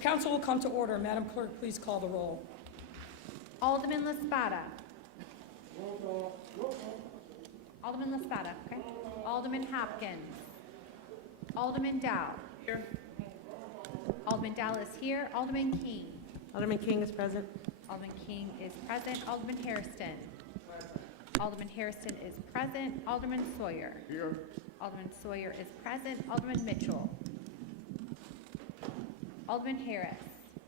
council will come to order. Madam Clerk, please call the roll. Alderman LaSpada. Alderman LaSpada, okay. Alderman Hopkins. Alderman Dow. Here. Alderman Dow is here. Alderman King. Alderman King is present. Alderman King is present. Alderman Hairston. Alderman Hairston is present. Alderman Sawyer. Here. Alderman Sawyer is present. Alderman Mitchell. Alderman Harris.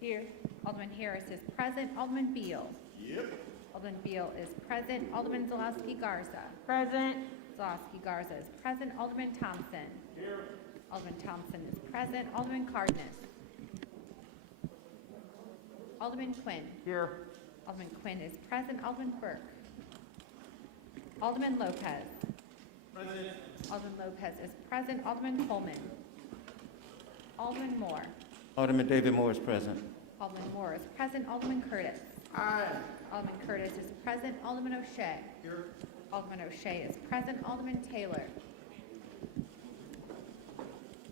Here. Alderman Harris is present. Alderman Beal. Yep. Alderman Beal is present. Alderman Zalowski Garza. Present. Zalowski Garza is present. Alderman Thompson. Here. Alderman Thompson is present. Alderman Cardenas. Alderman Quinn. Here. Alderman Quinn is present. Alderman Burke. Alderman Lopez. Present. Alderman Lopez is present. Alderman Coleman. Alderman Moore. Alderman David Moore is present. Alderman Moore is present. Alderman Curtis. Aye. Alderman Curtis is present. Alderman O'Shea. Here. Alderman O'Shea is present. Alderman Taylor.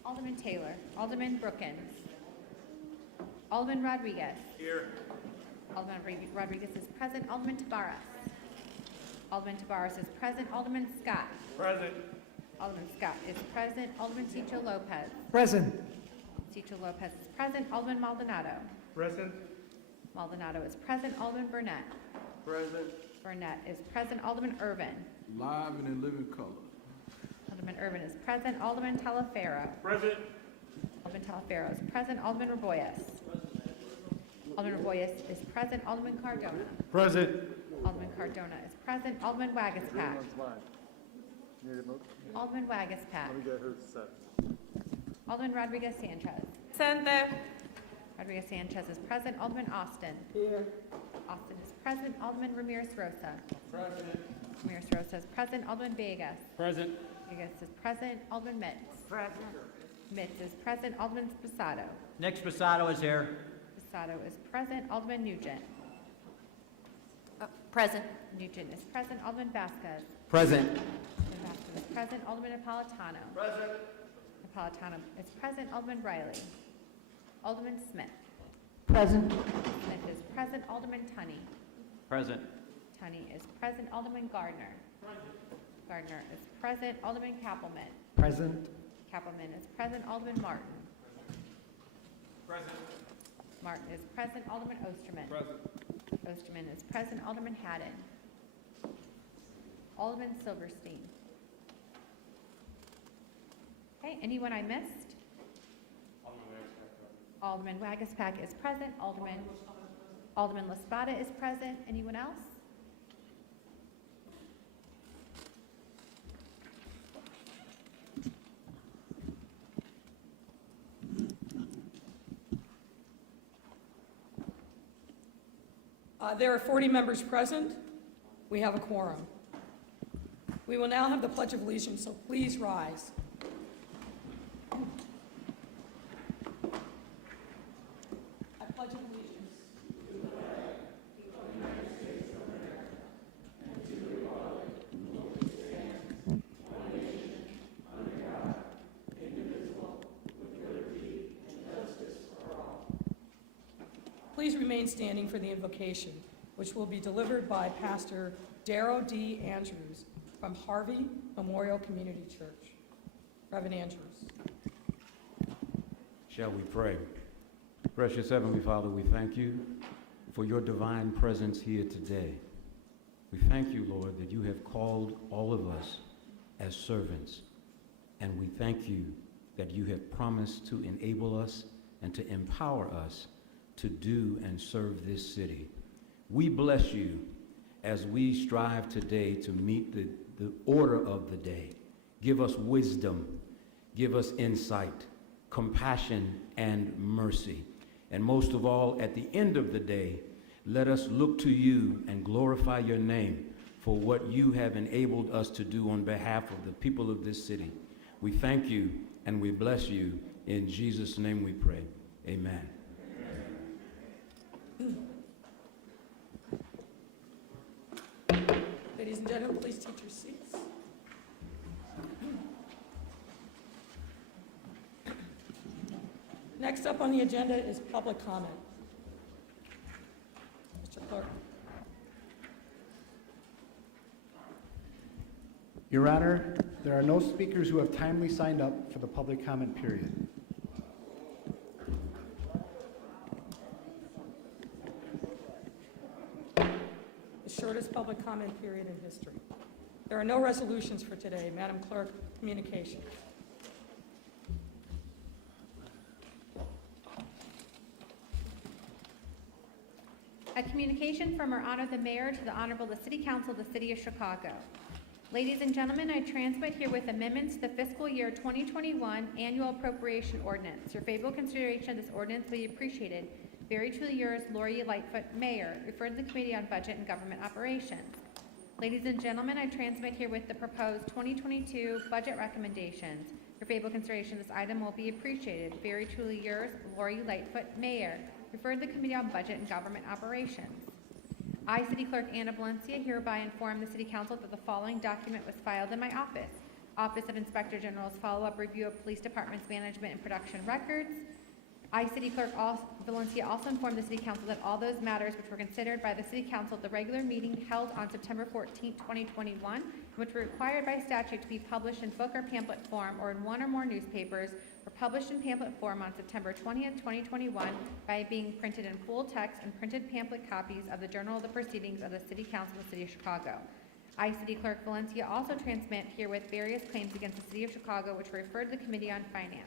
Alderman Taylor. Alderman Brookins. Alderman Rodriguez. Here. Alderman Rodriguez is present. Alderman Tabarez. Alderman Tabarez is present. Alderman Scott. Present. Alderman Scott is present. Alderman Cicho Lopez. Present. Cicho Lopez is present. Alderman Maldonado. Present. Maldonado is present. Alderman Burnett. Present. Burnett is present. Alderman Irvin. Live and in living color. Alderman Irvin is present. Alderman Talaferro. Present. Alderman Talaferro is present. Alderman Raboyes. Alderman Raboyes is present. Alderman Cardona. Present. Alderman Cardona is present. Alderman Wagaspack. Alderman Wagaspack. Let me get her set. Alderman Rodriguez Sanchez. Present. Rodriguez Sanchez is present. Alderman Austin. Here. Austin is present. Alderman Ramirez Rosa. Present. Ramirez Rosa is present. Alderman Vegas. Present. Vegas is present. Alderman Mitz. Present. Mitz is present. Alderman Sposato. Nick Sposato is here. Sposato is present. Alderman Nugent. Present. Nugent is present. Alderman Vasquez. Present. Alderman Vasquez is present. Alderman Napolitano. Present. Napolitano is present. Alderman Riley. Alderman Smith. Present. Smith is present. Alderman Tunney. Present. Tunney is present. Alderman Gardner. Gardner is present. Alderman Kappelman. Present. Kappelman is present. Alderman Martin. Present. Martin is present. Alderman Osterman. Present. Osterman is present. Alderman Haddon. Alderman Silverstein. Okay, anyone I missed? Alderman Wagaspack is present. Alderman LaSpada is present. Anyone else? There are 40 members present. We have a quorum. We will now have the Pledge of Allegiance, so please rise. I pledge allegiance. Please remain standing for the invocation, which will be delivered by Pastor Darrow D. Andrews from Harvey Memorial Community Church. Reverend Andrews. Shall we pray? Precious Heavenly Father, we thank you for your divine presence here today. We thank you, Lord, that you have called all of us as servants, and we thank you that you have promised to enable us and to empower us to do and serve this city. We bless you as we strive today to meet the order of the day. Give us wisdom, give us insight, compassion, and mercy. And most of all, at the end of the day, let us look to you and glorify your name for what you have enabled us to do on behalf of the people of this city. We thank you and we bless you. In Jesus' name we pray. Amen. Ladies and gentlemen, please take your seats. Next up on the agenda is public comment. Mr. Clerk. Your Honor, there are no speakers who have timely signed up for the public comment period. The shortest public comment period in history. There are no resolutions for today. Madam Clerk, communication. A communication from our Honor the Mayor to the Honorable the City Council of the City of Chicago. Ladies and gentlemen, I transmit herewith amendments to the fiscal year 2021 annual appropriation ordinance. Your favorable consideration of this ordinance will be appreciated. Very truly yours, Lori Lightfoot, Mayor. Referred to the Committee on Budget and Government Operations. Ladies and gentlemen, I transmit herewith the proposed 2022 budget recommendations. Your favorable consideration of this item will be appreciated. Very truly yours, Lori Lightfoot, Mayor. Referred to the Committee on Budget and Government Operations. I, City Clerk Anna Valencia, hereby inform the City Council that the following document was filed in my office. Office of Inspector General's follow-up review of Police Department's management and production records. I, City Clerk Valencia, also informed the City Council that all those matters which were considered by the City Council at the regular meeting held on September 14, 2021, which were required by statute to be published in book or pamphlet form or in one or more newspapers, were published in pamphlet form on September 20th, 2021 by being printed in full text and printed pamphlet copies of the Journal of the Proceedings of the City Council of the City of Chicago. I, City Clerk Valencia, also transmit herewith various claims against the City of Chicago which were referred to the Committee on Finance.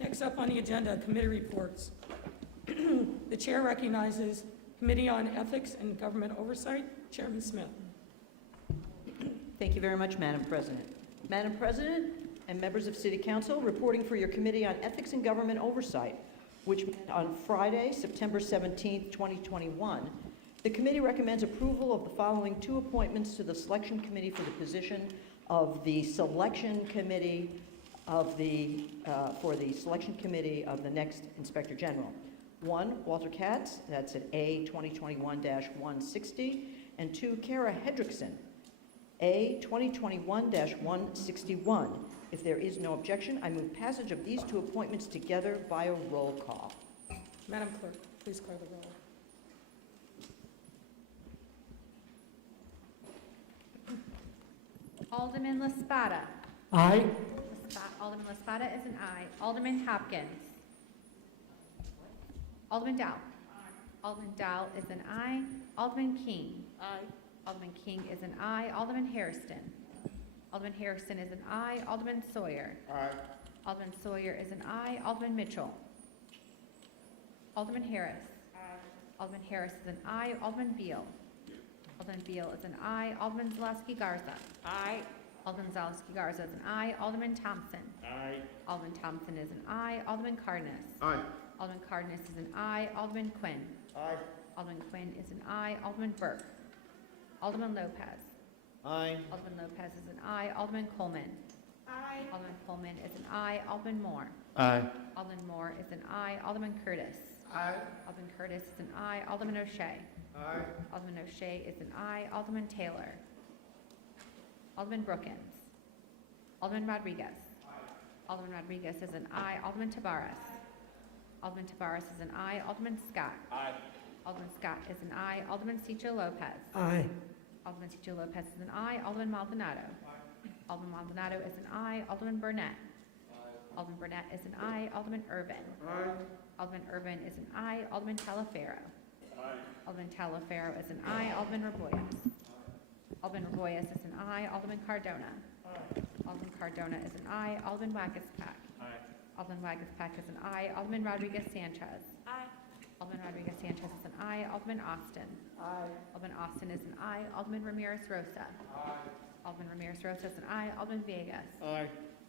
Next up on the agenda, committee reports. The Chair recognizes Committee on Ethics and Government Oversight, Chairman Smith. Thank you very much, Madam President. Madam President and members of City Council, reporting for your Committee on Ethics and Government Oversight, which met on Friday, September 17, 2021, the committee recommends approval of the following two appointments to the Selection Committee for the position of the Selection Committee of the, for the Selection Committee of the next Inspector General. One, Walter Katz, that's at A 2021-160, and two, Kara Hedrickson, A 2021-161. If there is no objection, I move passage of these two appointments together by a roll call. Madam Clerk, please call the roll. Alderman Laspada. Aye. Alderman Laspada is an aye. Alderman Hopkins. Alderman Dow. Alderman Dow is an aye. Alderman King. Aye. Alderman King is an aye. Alderman Hairston. Alderman Hairston is an aye. Alderman Sawyer. Aye. Alderman Sawyer is an aye. Alderman Mitchell. Alderman Harris. Alderman Harris is an aye. Alderman Beal. Alderman Beal is an aye. Alderman Zalewski Garza. Aye. Alderman Zalewski Garza is an aye. Alderman Thompson. Aye. Alderman Thompson is an aye. Alderman Cardenas. Aye. Alderman Cardenas is an aye. Alderman Quinn. Aye. Alderman Quinn is an aye. Alderman Burke. Alderman Lopez. Aye. Alderman Lopez is an aye. Alderman Coleman. Aye. Alderman Coleman is an aye. Alderman Moore. Aye. Alderman Moore is an aye. Alderman Curtis. Aye. Alderman Curtis is an aye. Alderman O'Shea. Aye. Alderman O'Shea is an aye. Alderman Taylor. Alderman Brookins. Alderman Rodriguez. Alderman Rodriguez is an aye. Alderman Tabarez. Alderman Tabarez is an aye. Alderman Scott. Aye. Alderman Scott is an aye. Alderman Cicho Lopez. Aye. Alderman Cicho Lopez is an aye. Alderman Maldonado. Alderman Maldonado is an aye. Alderman Burnett. Alderman Burnett is an aye. Alderman Irvin. Aye. Alderman Irvin is an aye. Alderman Talaferro. Alderman Talaferro is an aye. Alderman Raboyes. Alderman Raboyes is an aye. Alderman Cardona. Alderman Cardona is an aye. Alderman Wagispack. Aye. Alderman Wagispack is an aye. Alderman Rodriguez Sanchez. Aye. Alderman Rodriguez Sanchez is an aye. Alderman Austin. Aye. Alderman Austin is an aye. Alderman Ramirez Rosa. Alderman Ramirez Rosa is an aye. Alderman Villegas. Aye.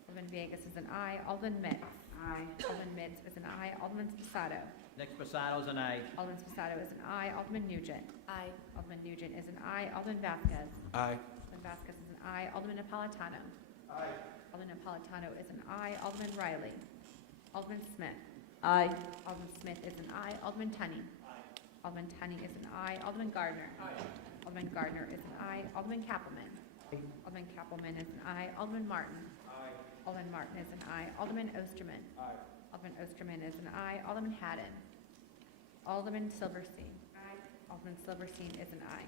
Alderman Villegas is an aye. Alderman Mitz. Aye. Alderman Mitz is an aye. Alderman Spasado. Nick Spasado is an aye. Alderman Spasado is an aye. Alderman Nugent. Aye. Alderman Nugent is an aye. Alderman Vasquez. Aye. Alderman Vasquez is an aye. Alderman Napolitano. Aye. Alderman Napolitano is an aye. Alderman Riley. Alderman Smith. Aye. Alderman Smith is an aye. Alderman Tunney. Alderman Tunney is an aye. Alderman Gardner. Alderman Gardner is an aye. Alderman Kappelman. Alderman Kappelman is an aye. Alderman Martin. Alderman Martin is an aye. Alderman Osterman. Alderman Osterman is an aye. Alderman Haddon. Alderman Silverstein. Alderman Silverstein is an aye.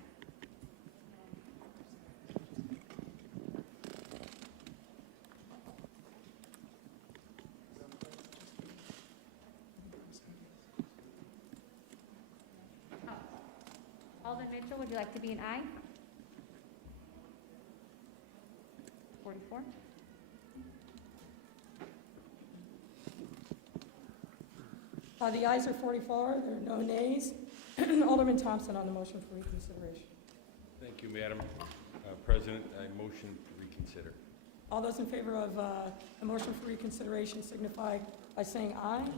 Alderman Mitchell, would you like to be an aye? 44. The ayes are 44, there are no nays. Alderman Thompson on the motion for reconsideration. Thank you, Madam President. I motion to reconsider. All those in favor of the motion for reconsideration signify by saying aye.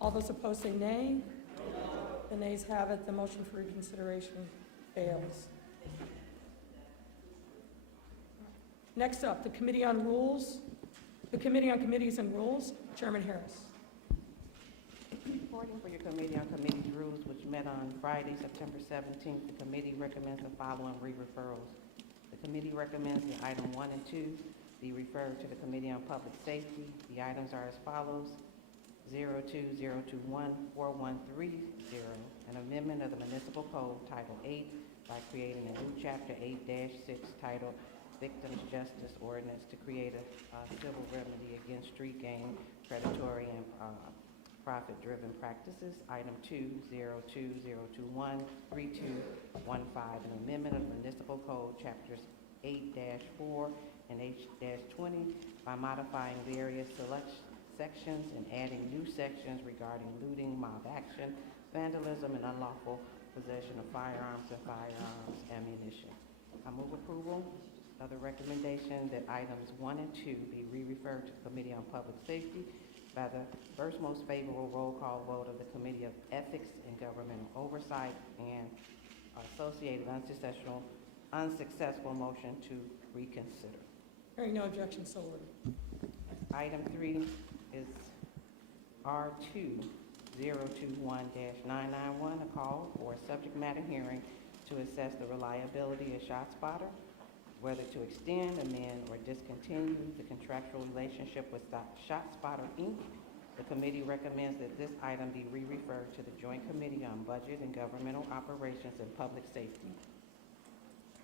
All those opposed say nay. The nays have it. The motion for reconsideration fails. Next up, the Committee on Rules. The Committee on Committees and Rules, Chairman Harris. Reporting for your Committee on Committees Rules, which met on Friday, September 17th, the committee recommends the following re-referrals. The committee recommends that item 1 and 2 be referred to the Committee on Public Safety. The items are as follows: 020214130, an amendment of the Municipal Code Title 8 by creating a new Chapter 8-6 titled Victims' Justice Ordinance to create a civil remedy against street gang, predatory, and profit-driven practices. Item 202013215, an amendment of Municipal Code Chapters 8-4 and 8-20 by modifying various select sections and adding new sections regarding looting, mob action, vandalism, and unlawful possession of firearms and firearms ammunition. I move approval of the recommendation that items 1 and 2 be re-referred to the Committee on Public Safety by the first most favorable roll call vote of the Committee of Ethics and Governmental Oversight and associated unsuccessful motion to reconsider. Hearing no objection, so ordered. Item 3 is R2021-991, a call for a subject matter hearing to assess the reliability of ShotSpotter, whether to extend, amend, or discontinue the contractual relationship with ShotSpotter, Inc. The committee recommends that this item be re-referred to the Joint Committee on Budget and Governmental Operations and Public Safety.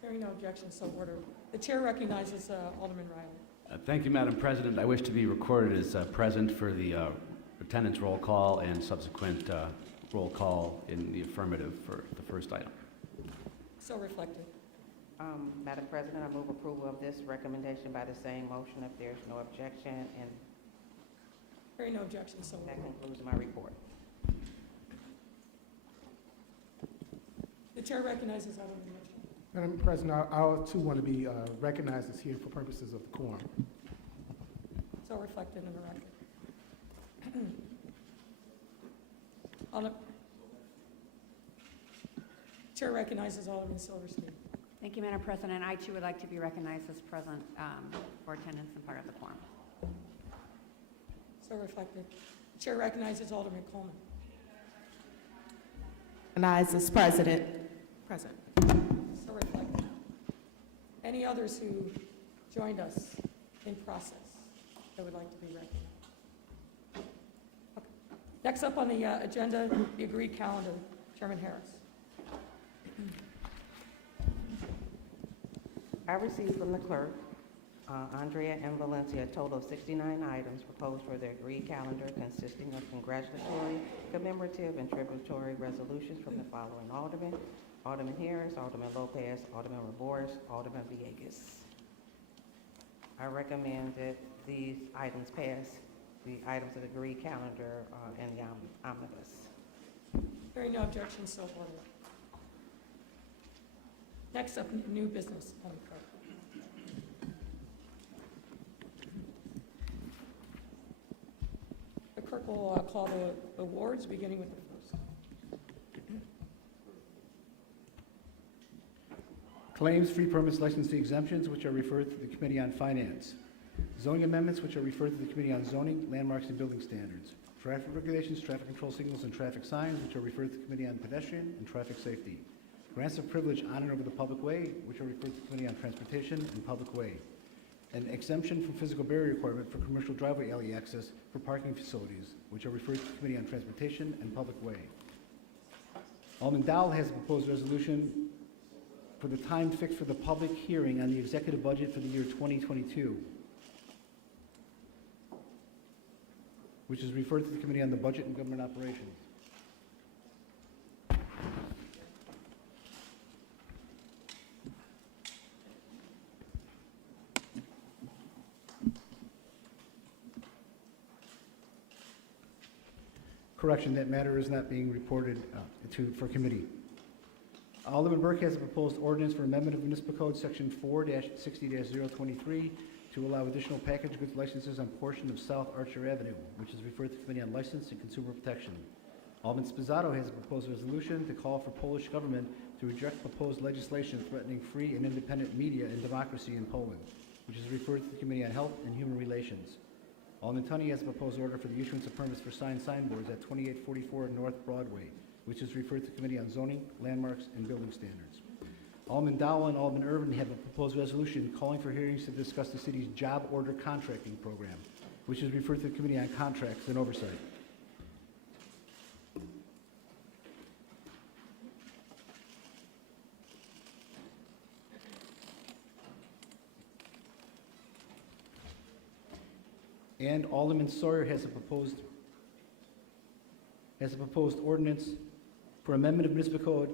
Hearing no objection, so ordered. The chair recognizes Alderman Riley. Thank you, Madam President. I wish to be recorded as present for the attendance roll call and subsequent roll call in the affirmative for the first item. So reflected. Madam President, I move approval of this recommendation by the same motion if there's no objection, and Hearing no objection, so that ordered. concludes my report. The chair recognizes Alderman Mitchell. Madam President, I too want to be recognized as here for purposes of the quorum. So reflected in the record. Chair recognizes Alderman Silverstein. Thank you, Madam President. I too would like to be recognized as present for attendance and part of the quorum. So reflected. Chair recognizes Alderman Coleman. Recognized as president. Present. So reflected. Any others who joined us in process that would like to be recognized? Okay. Next up on the agenda, the agreed calendar. Chairman Harris. I received from the clerk, Andrea and Valencia, a total of 69 items proposed for the agreed calendar, consisting of congratulatory, commemorative, and tributary resolutions from the following aldermen: Alderman Harris, Alderman Lopez, Alderman Raboris, Alderman Villegas. I recommend that these items pass the items of the agreed calendar and the omnibus. Hearing no objection, so ordered. Next up, new business. Madam Clerk. The clerk will call the awards, beginning with the first. Claims, free permits, licensing exemptions, which are referred to the Committee on Finance. Zoning amendments, which are referred to the Committee on Zoning, Landmarks, and Building Standards. Traffic regulations, traffic control signals, and traffic signs, which are referred to the Committee on Pedestrian and Traffic Safety. grants of privilege on and over the public way, which are referred to the Committee on Transportation and Public Way, an exemption from physical barrier requirement for commercial driveway alley access for parking facilities, which are referred to the Committee on Transportation and Public Way. Alderman Dowell has a proposed resolution for the time fixed for the public hearing on the executive budget for the year 2022, which is referred to the Committee on the Budget and Government Operations. Correction, that matter is not being reported for committee. Alderman Burke has a proposed ordinance for amendment of Municipal Code Section 4-60-023 to allow additional packaged goods licenses on portion of South Archer Avenue, which is referred to the Committee on License and Consumer Protection. Alderman Spizzato has a proposed resolution to call for Polish government to reject proposed legislation threatening free and independent media and democracy in Poland, which is referred to the Committee on Health and Human Relations. Alderman Tunney has a proposed order for the issuance of permits for signboards at 2844 North Broadway, which is referred to the Committee on Zoning, Landmarks, and Building Standards. Alderman Dowell and Alderman Irvin have a proposed resolution calling for hearings to discuss the city's job order contracting program, which is referred to the Committee on Contracts and Oversight. And Alderman Sawyer has a proposed ordinance for amendment of Municipal Code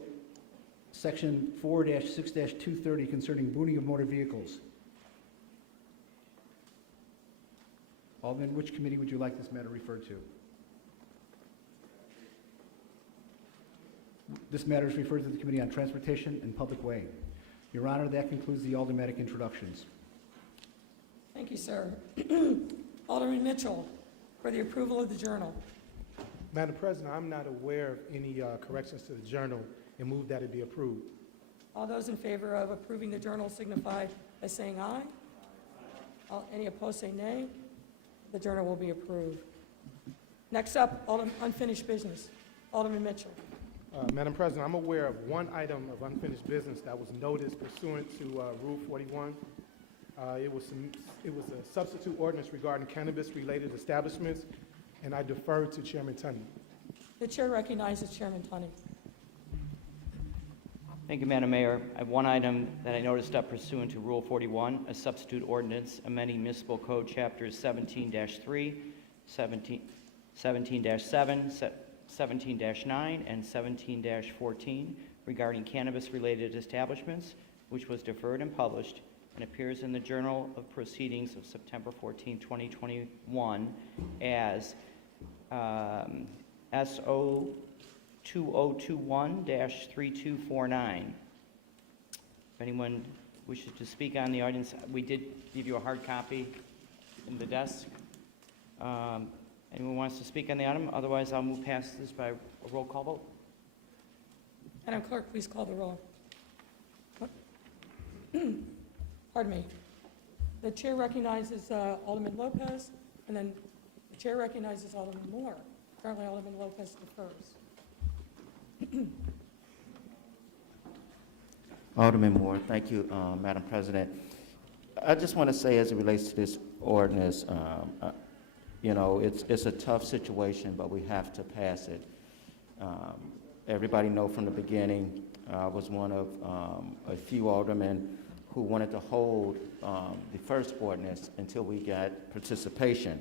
Section 4-6-230 concerning booting of motor vehicles. Alderman, which committee would you like this matter referred to? This matter is referred to the Committee on Transportation and Public Way. Your Honor, that concludes the aldermanic introductions. Thank you, sir. Alderman Mitchell, for the approval of the journal. Madam President, I'm not aware of any corrections to the journal and move that it be approved. All those in favor of approving the journal signify by saying aye. Any opposed say nay. The journal will be approved. Next up, unfinished business. Alderman Mitchell. Madam President, I'm aware of one item of unfinished business that was noticed pursuant to Rule 41. It was a substitute ordinance regarding cannabis-related establishments, and I defer to Chairman Tunney. The chair recognizes Chairman Tunney. Thank you, Madam Mayor. I have one item that I noticed up pursuant to Rule 41, a substitute ordinance amending Municipal Code Chapters 17-3, 17-7, 17-9, and 17-14 regarding cannabis-related establishments, which was deferred and published and appears in the Journal of Proceedings of September 14, 2021 as SO 2021-3249. If anyone wishes to speak on the audience, we did give you a hard copy in the desk. Anyone wants to speak on the item? Otherwise, I'll move past this by a roll call vote. Madam Clerk, please call the roll. Pardon me. The chair recognizes Alderman Lopez, and then the chair recognizes Alderman Moore. Apparently, Alderman Lopez defers. Alderman Moore, thank you, Madam President. I just want to say, as it relates to this ordinance, you know, it's a tough situation, but we have to pass it. Everybody know from the beginning, I was one of a few aldermen who wanted to hold the first ordinance until we got participation.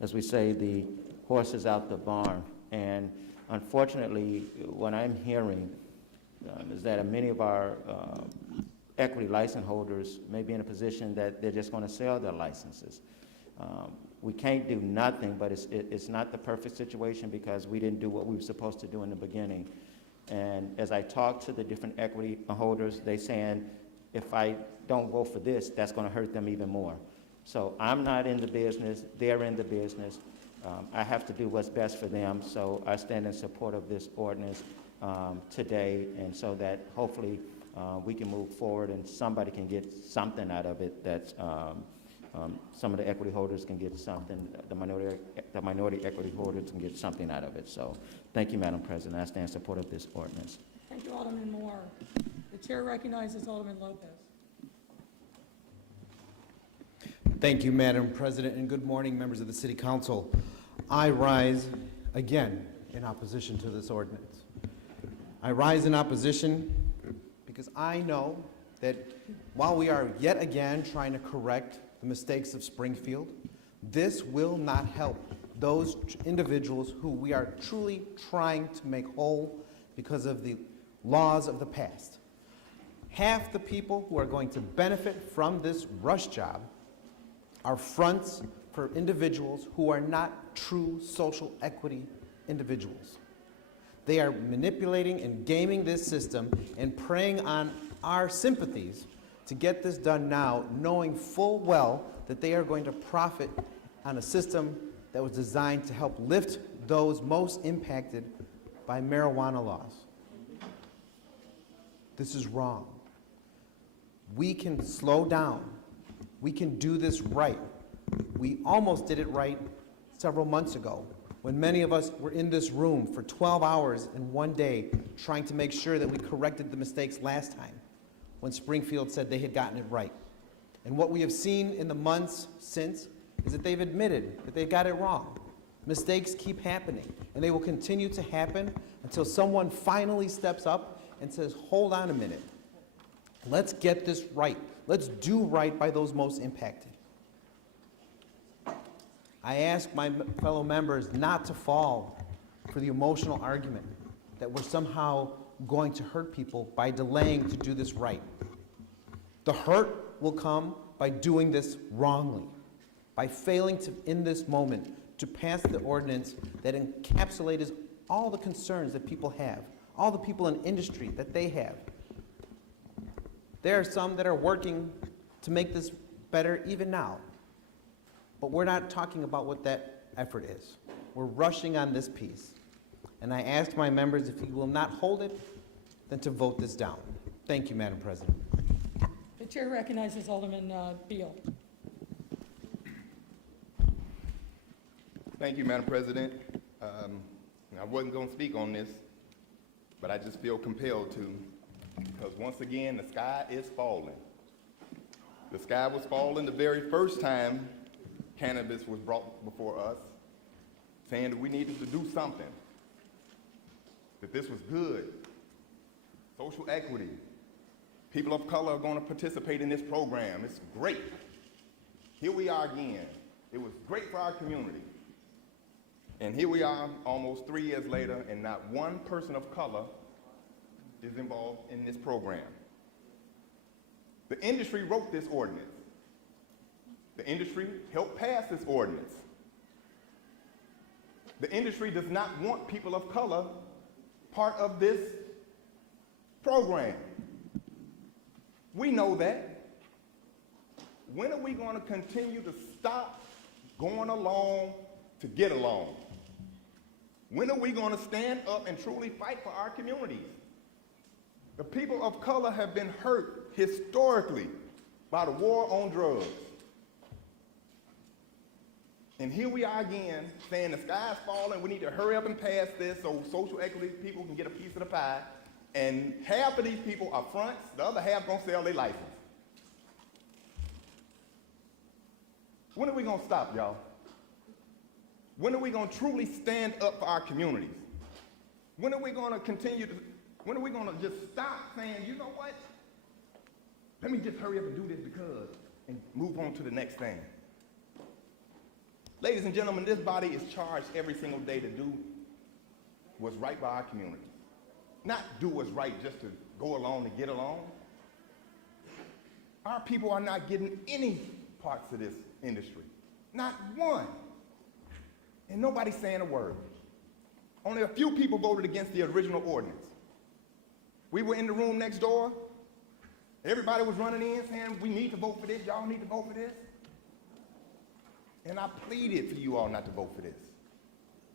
As we say, the horse is out the barn, and unfortunately, what I'm hearing is that many of our equity license holders may be in a position that they're just going to sell their licenses. We can't do nothing, but it's not the perfect situation because we didn't do what we were supposed to do in the beginning. And as I talk to the different equity holders, they saying, if I don't vote for this, that's going to hurt them even more. So I'm not in the business, they're in the business. I have to do what's best for them, so I stand in support of this ordinance today, and so that hopefully we can move forward and somebody can get something out of it that's some of the equity holders can get something, the minority equity holders can get something out of it. So thank you, Madam President. I stand in support of this ordinance. Thank you, Alderman Moore. The chair recognizes Alderman Lopez. Thank you, Madam President, and good morning, members of the City Council. I rise again in opposition to this ordinance. I rise in opposition because I know that while we are yet again trying to correct the mistakes of Springfield, this will not help those individuals who we are truly trying to make whole because of the laws of the past. Half the people who are going to benefit from this rush job are fronts for individuals who are not true social equity individuals. They are manipulating and gaming this system and preying on our sympathies to get this done now, knowing full well that they are going to profit on a system that was designed to help lift those most impacted by marijuana laws. This is wrong. We can slow down. We can do this right. We almost did it right several months ago when many of us were in this room for 12 hours in one day trying to make sure that we corrected the mistakes last time when Springfield said they had gotten it right. And what we have seen in the months since is that they've admitted that they got it wrong. Mistakes keep happening, and they will continue to happen until someone finally steps up and says, hold on a minute. Let's get this right. Let's do right by those most impacted. I ask my fellow members not to fall for the emotional argument that we're somehow going to hurt people by delaying to do this right. The hurt will come by doing this wrongly, by failing to, in this moment, to pass the ordinance that encapsulates all the concerns that people have, all the people in industry that they have. There are some that are working to make this better even now, but we're not talking about what that effort is. We're rushing on this piece. And I asked my members if you will not hold it, then to vote this down. Thank you, Madam President. The chair recognizes Alderman Beal. Thank you, Madam President. I wasn't going to speak on this, but I just feel compelled to, because once again, the sky is falling. The sky was falling the very first time cannabis was brought before us, saying that we needed to do something, that this was good, social equity. People of color are going to participate in this program. It's great. Here we are again. It was great for our community. And here we are almost 3 years later, and not one person of color is involved in this program. The industry wrote this ordinance. The industry helped pass this ordinance. The industry does not want people of color part of this program. We know that. When are we going to continue to stop going along to get along? When are we going to stand up and truly fight for our communities? The people of color have been hurt historically by the war on drugs. And here we are again saying the sky's falling, we need to hurry up and pass this so social equity people can get a piece of the pie. And half of these people are fronts, the other half gonna sell their license. When are we gonna stop, y'all? When are we gonna truly stand up for our communities? When are we gonna when are we gonna just stop saying, you know what? Let me just hurry up and do this because, and move on to the next thing. Ladies and gentlemen, this body is charged every single day to do what's right by our community. Not do what's right just to go along to get along. Our people are not getting any parts of this industry. Not one. And nobody's saying a word. Only a few people voted against the original ordinance. We were in the room next door. Everybody was running in saying, we need to vote for this, y'all need to vote for this. And I pleaded for you all not to vote for this.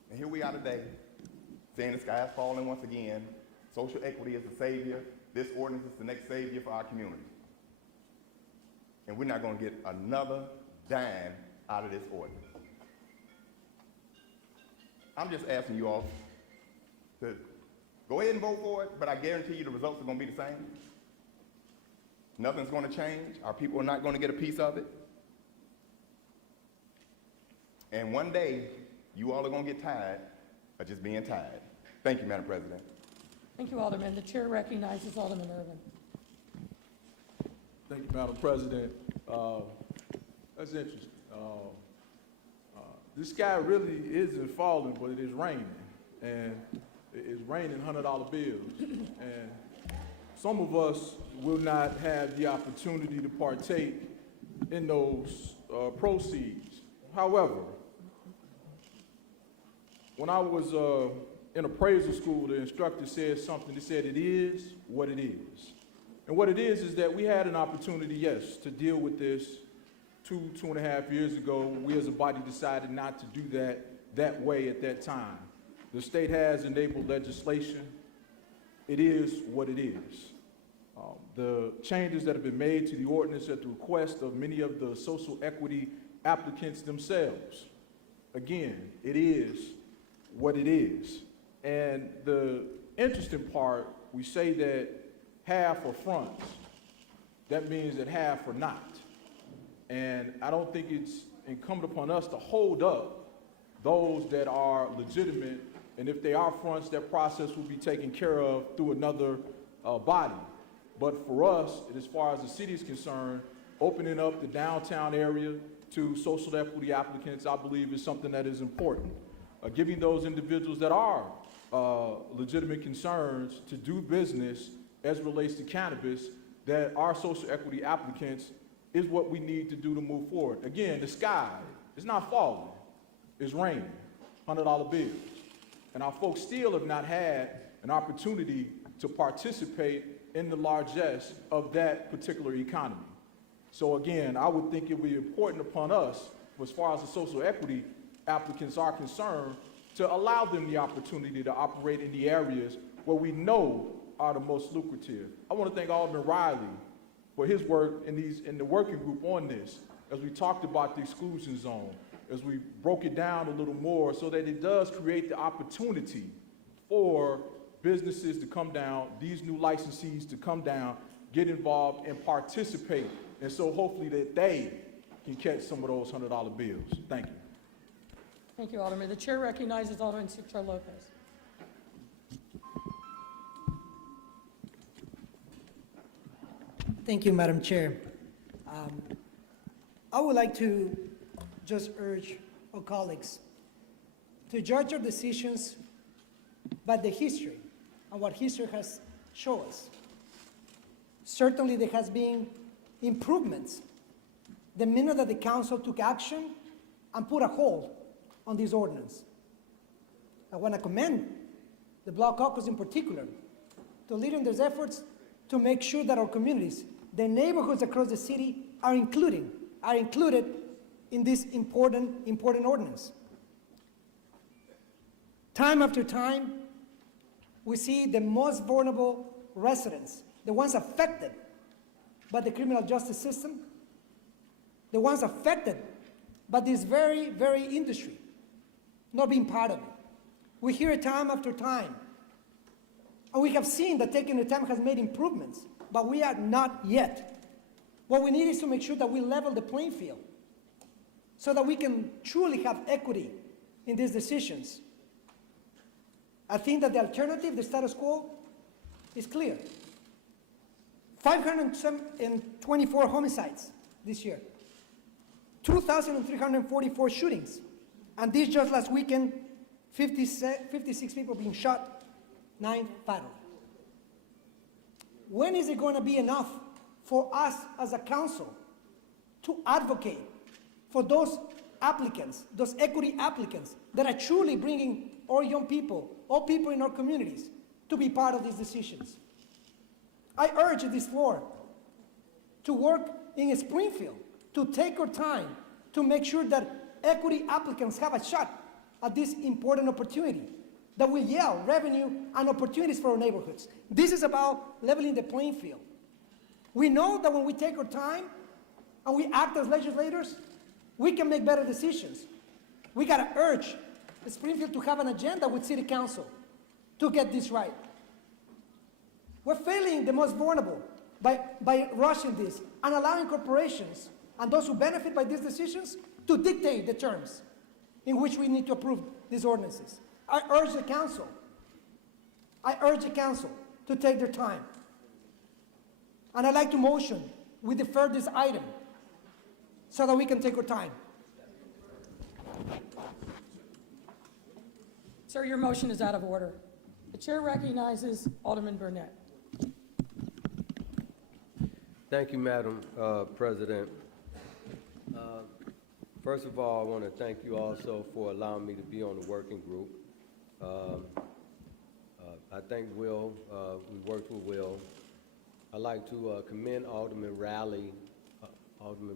And here we are today, saying the sky is falling once again. Social equity is the savior. This ordinance is the next savior for our community. And we're not going to get another dime out of this ordinance. I'm just asking you all to go ahead and vote for it, but I guarantee you the results are going to be the same. Nothing's going to change. Our people are not going to get a piece of it. And one day, you all are going to get tired of just being tired. Thank you, Madam President. Thank you, Alderman. The chair recognizes Alderman Irvin. Thank you, Madam President. That's interesting. The sky really isn't falling, but it is raining. And it's raining $100 bills. And some of us will not have the opportunity to partake in those proceeds. However, when I was in appraisal school, the instructor said something. He said, it is what it is. And what it is that we had an opportunity, yes, to deal with this 2.5 years ago. We as a body decided not to do that way at that time. The state has enabled legislation. It is what it is. The changes that have been made to the ordinance at the request of many of the social equity applicants themselves. Again, it is what it is. And the interesting part, we say that half are fronts. That means that half are not. And I don't think it's incumbent upon us to hold up those that are legitimate. And if they are fronts, that process will be taken care of through another body. But for us, as far as the city is concerned, opening up the downtown area to social equity applicants, I believe is something that is important. Giving those individuals that are legitimate concerns to do business as it relates to cannabis, that are social equity applicants, is what we need to do to move forward. Again, the sky is not falling, it's raining, $100 bills. And our folks still have not had an opportunity to participate in the largesse of that particular economy. So again, I would think it would be important upon us, as far as the social equity applicants are concerned, to allow them the opportunity to operate in the areas where we know are the most lucrative. I want to thank Alderman Riley for his work in the working group on this, as we talked about the exclusion zone, as we broke it down a little more so that it does create the opportunity for businesses to come down, these new licensees to come down, get involved and participate. And so hopefully that they can catch some of those $100 bills. Thank you. Thank you, Alderman. The chair recognizes Alderman Citro Lopez. Thank you, Madam Chair. I would like to just urge our colleagues to judge our decisions by the history and what history has shown us. Certainly there has been improvements the minute that the council took action and put a hold on this ordinance. I want to commend the Block Caucus in particular to leading those efforts to make sure that our communities, the neighborhoods across the city are included in this important ordinance. Time after time, we see the most vulnerable residents, the ones affected by the criminal justice system, the ones affected by this very, very industry, not being part of it. We hear it time after time. And we have seen that taking the time has made improvements, but we are not yet. What we need is to make sure that we level the playing field so that we can truly have equity in these decisions. I think that the alternative, the status quo, is clear. 524 homicides this year, 2,344 shootings, and this just last weekend, 56 people being shot, 9 fatal. When is it going to be enough for us as a council to advocate for those applicants, those equity applicants that are truly bringing our young people, all people in our communities, to be part of these decisions? I urge this floor to work in Springfield, to take our time to make sure that equity applicants have a shot at this important opportunity that will yield revenue and opportunities for our neighborhoods. This is about leveling the playing field. We know that when we take our time and we act as legislators, we can make better decisions. We gotta urge Springfield to have an agenda with City Council to get this right. We're failing the most vulnerable by rushing this and allowing corporations and those who benefit by these decisions to dictate the terms in which we need to approve these ordinances. I urge the council to take their time. And I'd like to motion we defer this item so that we can take our time. Sir, your motion is out of order. The chair recognizes Alderman Burnett. Thank you, Madam President. First of all, I want to thank you also for allowing me to be on the working group. I thank Will. We worked with Will. I'd like to commend Alderman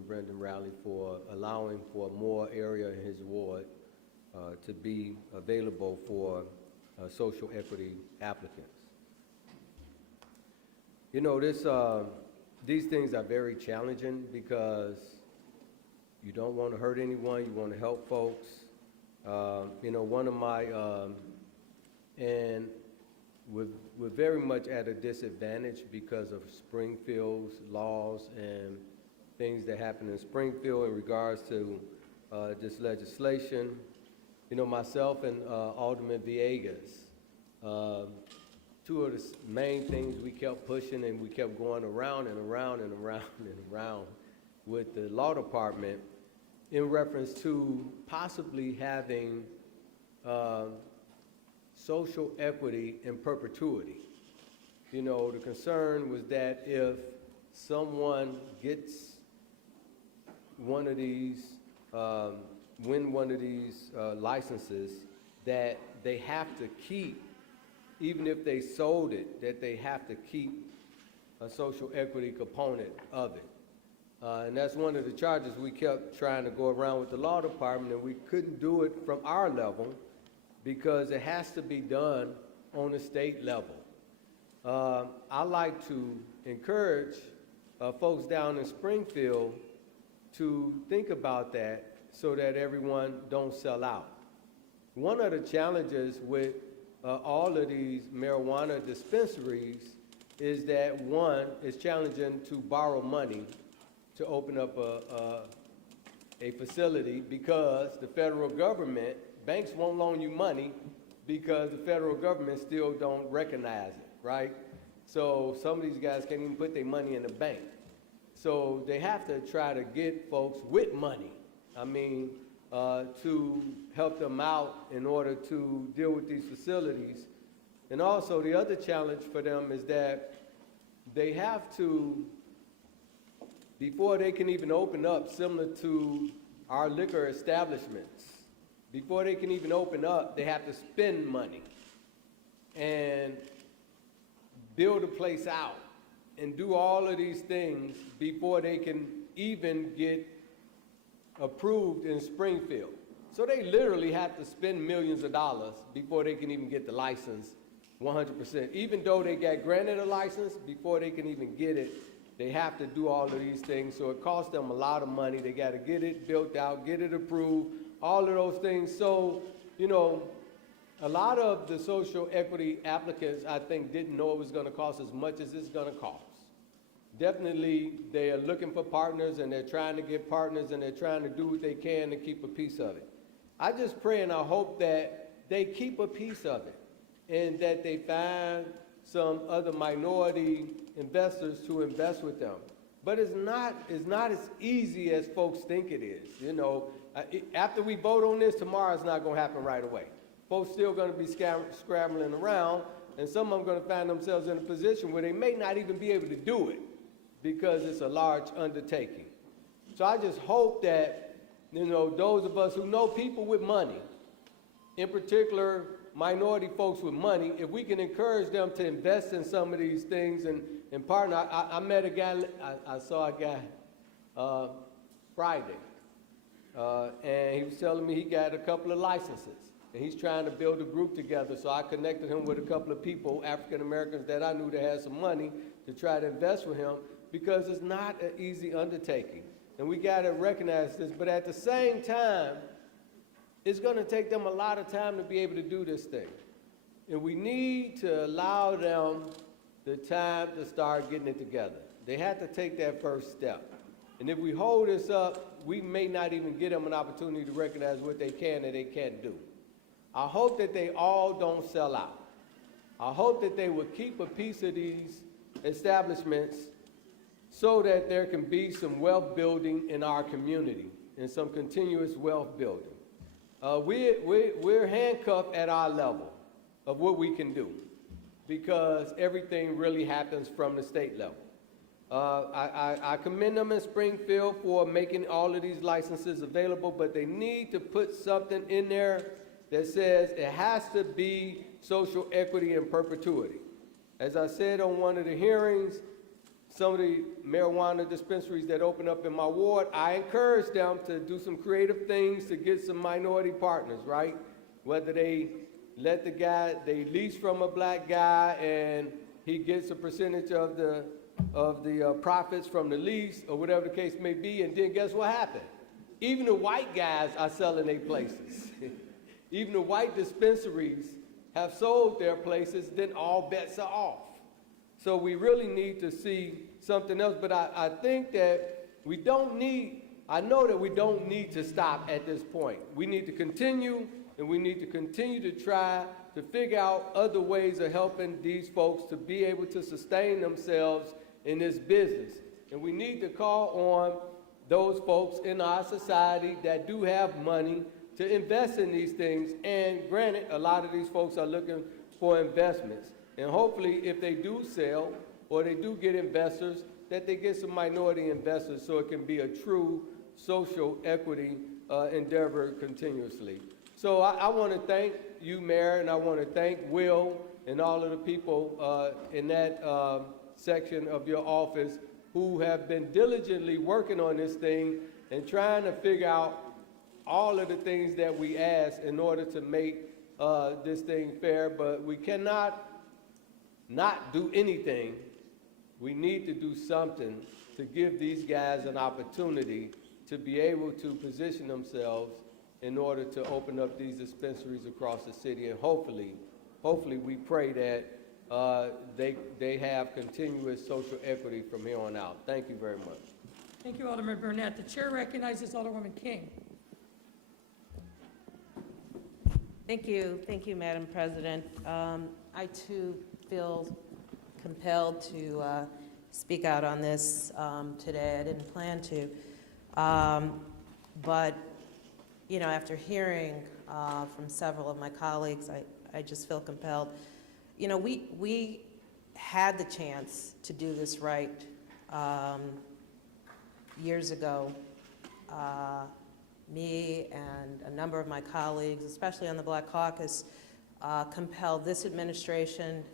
Brendan Rowley for allowing for more area in his ward to be available for social equity applicants. You know, these things are very challenging because you don't want to hurt anyone, you want to help folks. You know, one of my, and we're very much at a disadvantage because of Springfield's laws and things that happen in Springfield in regards to this legislation. You know, myself and Alderman Villegas, two of the main things we kept pushing and we kept going around and around and around and around with the law department in reference to possibly having social equity in perpetuity. You know, the concern was that if someone gets one of these, win one of these licenses, that they have to keep, even if they sold it, that they have to keep a social equity component of it. And that's one of the charges we kept trying to go around with the law department, and we couldn't do it from our level because it has to be done on a state level. I like to encourage folks down in Springfield to think about that so that everyone don't sell out. One of the challenges with all of these marijuana dispensaries is that, one, it's challenging to borrow money to open up a facility because the federal government, banks won't loan you money because the federal government still don't recognize it, right? So some of these guys can't even put their money in the bank. So they have to try to get folks with money, to help them out in order to deal with these facilities. And also the other challenge for them is that they have to, before they can even open up, similar to our liquor establishments, before they can even open up, they have to spend money and build a place out and do all of these things before they can even get approved in Springfield. So they literally have to spend millions of dollars before they can even get the license 100%. Even though they got granted a license, before they can even get it, they have to do all of these things. So it costs them a lot of money. They got to get it built out, get it approved, all of those things. So, you know, a lot of the social equity applicants, I think, didn't know it was going to cost as much as it's going to cost. Definitely, they are looking for partners, and they're trying to get partners, and they're trying to do what they can to keep a piece of it. I just pray and I hope that they keep a piece of it and that they find some other minority investors to invest with them. But it's not as easy as folks think it is. You know, after we vote on this, tomorrow it's not going to happen right away. Folks still going to be scrambling around, and some of them going to find themselves in a position where they may not even be able to do it because it's a large undertaking. So I just hope that, you know, those of us who know people with money, in particular minority folks with money, if we can encourage them to invest in some of these things and partner. I met a guy, I saw a guy Friday, and he was telling me he got a couple of licenses, and he's trying to build a group together. So I connected him with a couple of people, African Americans that I knew that had some money to try to invest with him, because it's not an easy undertaking. and we got to recognize this, but at the same time, it's going to take them a lot of time to be able to do this thing. And we need to allow them the time to start getting it together. They have to take that first step. And if we hold this up, we may not even give them an opportunity to recognize what they can and they can't do. I hope that they all don't sell out. I hope that they will keep a piece of these establishments so that there can be some wealth building in our community and some continuous wealth building. We're handcuffed at our level of what we can do because everything really happens from the state level. I commend them in Springfield for making all of these licenses available, but they need to put something in there that says it has to be social equity in perpetuity. As I said on one of the hearings, some of the marijuana dispensaries that open up in my ward, I encourage them to do some creative things to get some minority partners, right? Whether they let the guy, they lease from a black guy and he gets a percentage of the profits from the lease or whatever the case may be, and then guess what happened? Even the white guys are selling their places. Even the white dispensaries have sold their places, then all bets are off. So we really need to see something else, but I think that we don't need, I know that we don't need to stop at this point. We need to continue, and we need to continue to try to figure out other ways of helping these folks to be able to sustain themselves in this business. And we need to call on those folks in our society that do have money to invest in these things. And granted, a lot of these folks are looking for investments. And hopefully, if they do sell or they do get investors, that they get some minority investors so it can be a true social equity endeavor continuously. So I want to thank you, Mayor, and I want to thank Will and all of the people in that section of your office who have been diligently working on this thing and trying to figure out all of the things that we ask in order to make this thing fair, but we cannot not do anything. We need to do something to give these guys an opportunity to be able to position themselves in order to open up these dispensaries across the city. And hopefully we pray that they have continuous social equity from here on out. Thank you very much. Thank you, Alderman Burnett. The chair recognizes Alderwoman King. Thank you, Madam President. I too feel compelled to speak out on this today. I didn't plan to, but you know, after hearing from several of my colleagues, I just feel compelled. You know, we had the chance to do this right years ago. Me and a number of my colleagues, especially on the Black Caucus, compelled this administration,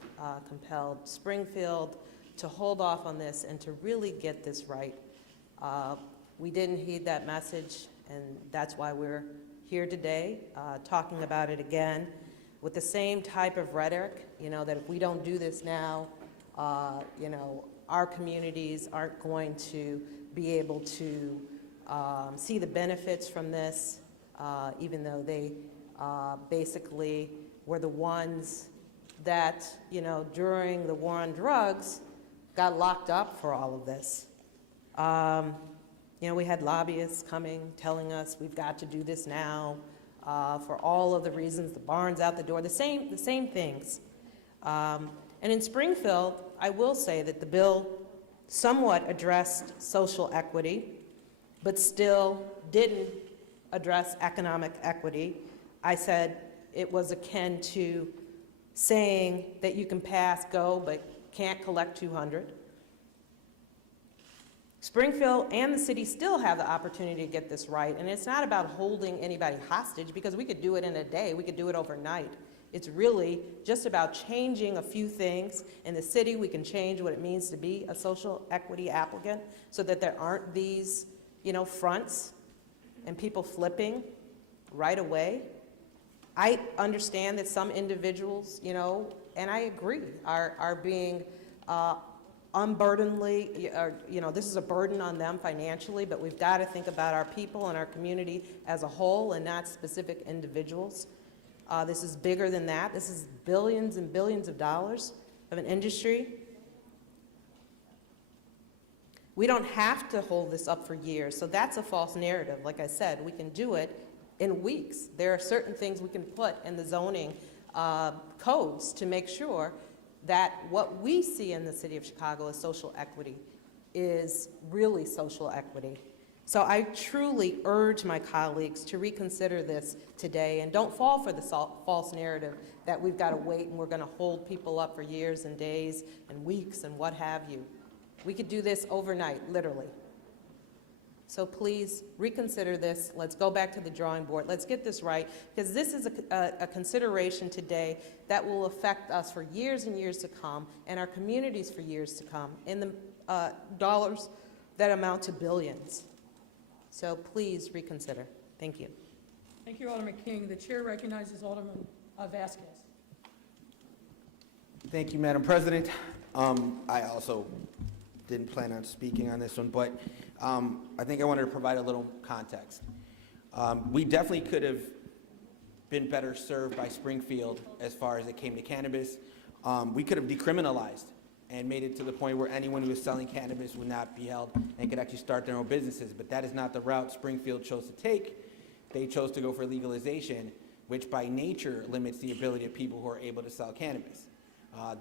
compelled Springfield to hold off on this and to really get this right. We didn't heed that message, and that's why we're here today talking about it again with the same type of rhetoric, you know, that if we don't do this now, you know, our communities aren't going to be able to see the benefits from this, even though they basically were the ones that, you know, during the war on drugs got locked up for all of this. You know, we had lobbyists coming, telling us we've got to do this now for all of the reasons, the barn's out the door, the same things. And in Springfield, I will say that the bill somewhat addressed social equity, but still didn't address economic equity. I said it was akin to saying that you can pass go, but can't collect 200. Springfield and the city still have the opportunity to get this right, and it's not about holding anybody hostage, because we could do it in a day, we could do it overnight. It's really just about changing a few things. In the city, we can change what it means to be a social equity applicant so that there aren't these, you know, fronts and people flipping right away. I understand that some individuals, you know, and I agree, are being this is a burden on them financially, but we've got to think about our people and our community as a whole and not specific individuals. This is bigger than that. This is billions and billions of dollars of an industry. We don't have to hold this up for years, so that's a false narrative. Like I said, we can do it in weeks. There are certain things we can put in the zoning codes to make sure that what we see in the city of Chicago as social equity is really social equity. So I truly urge my colleagues to reconsider this today and don't fall for the false narrative that we've got to wait and we're going to hold people up for years and days and weeks and what have you. We could do this overnight, literally. So please reconsider this. Let's go back to the drawing board. Let's get this right, because this is a consideration today that will affect us for years and years to come, and our communities for years to come, in the dollars that amount to billions. So please reconsider. Thank you. Thank you, Alderman King. The chair recognizes Alderman Vasquez. Thank you, Madam President. I also didn't plan on speaking on this one, but I think I wanted to provide a little context. We definitely could have been better served by Springfield as far as it came to cannabis. We could have decriminalized and made it to the point where anyone who was selling cannabis would not be held and could actually start their own businesses, but that is not the route Springfield chose to take. They chose to go for legalization, which by nature limits the ability of people who are able to sell cannabis.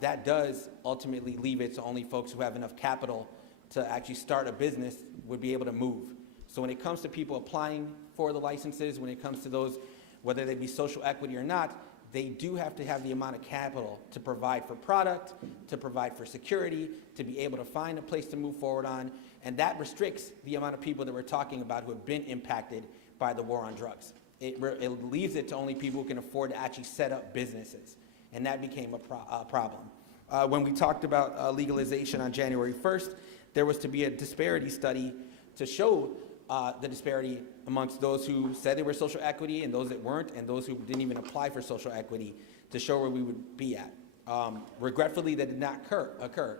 That does ultimately leave it to only folks who have enough capital to actually start a business would be able to move. So when it comes to people applying for the licenses, when it comes to those, whether they be social equity or not, they do have to have the amount of capital to provide for product, to provide for security, to be able to find a place to move forward on, and that restricts the amount of people that we're talking about who have been impacted by the war on drugs. It leaves it to only people who can afford to actually set up businesses, and that became a problem. When we talked about legalization on January 1st, there was to be a disparity study to show the disparity amongst those who said they were social equity and those that weren't, and those who didn't even apply for social equity, to show where we would be at. Regretfully, that did not occur.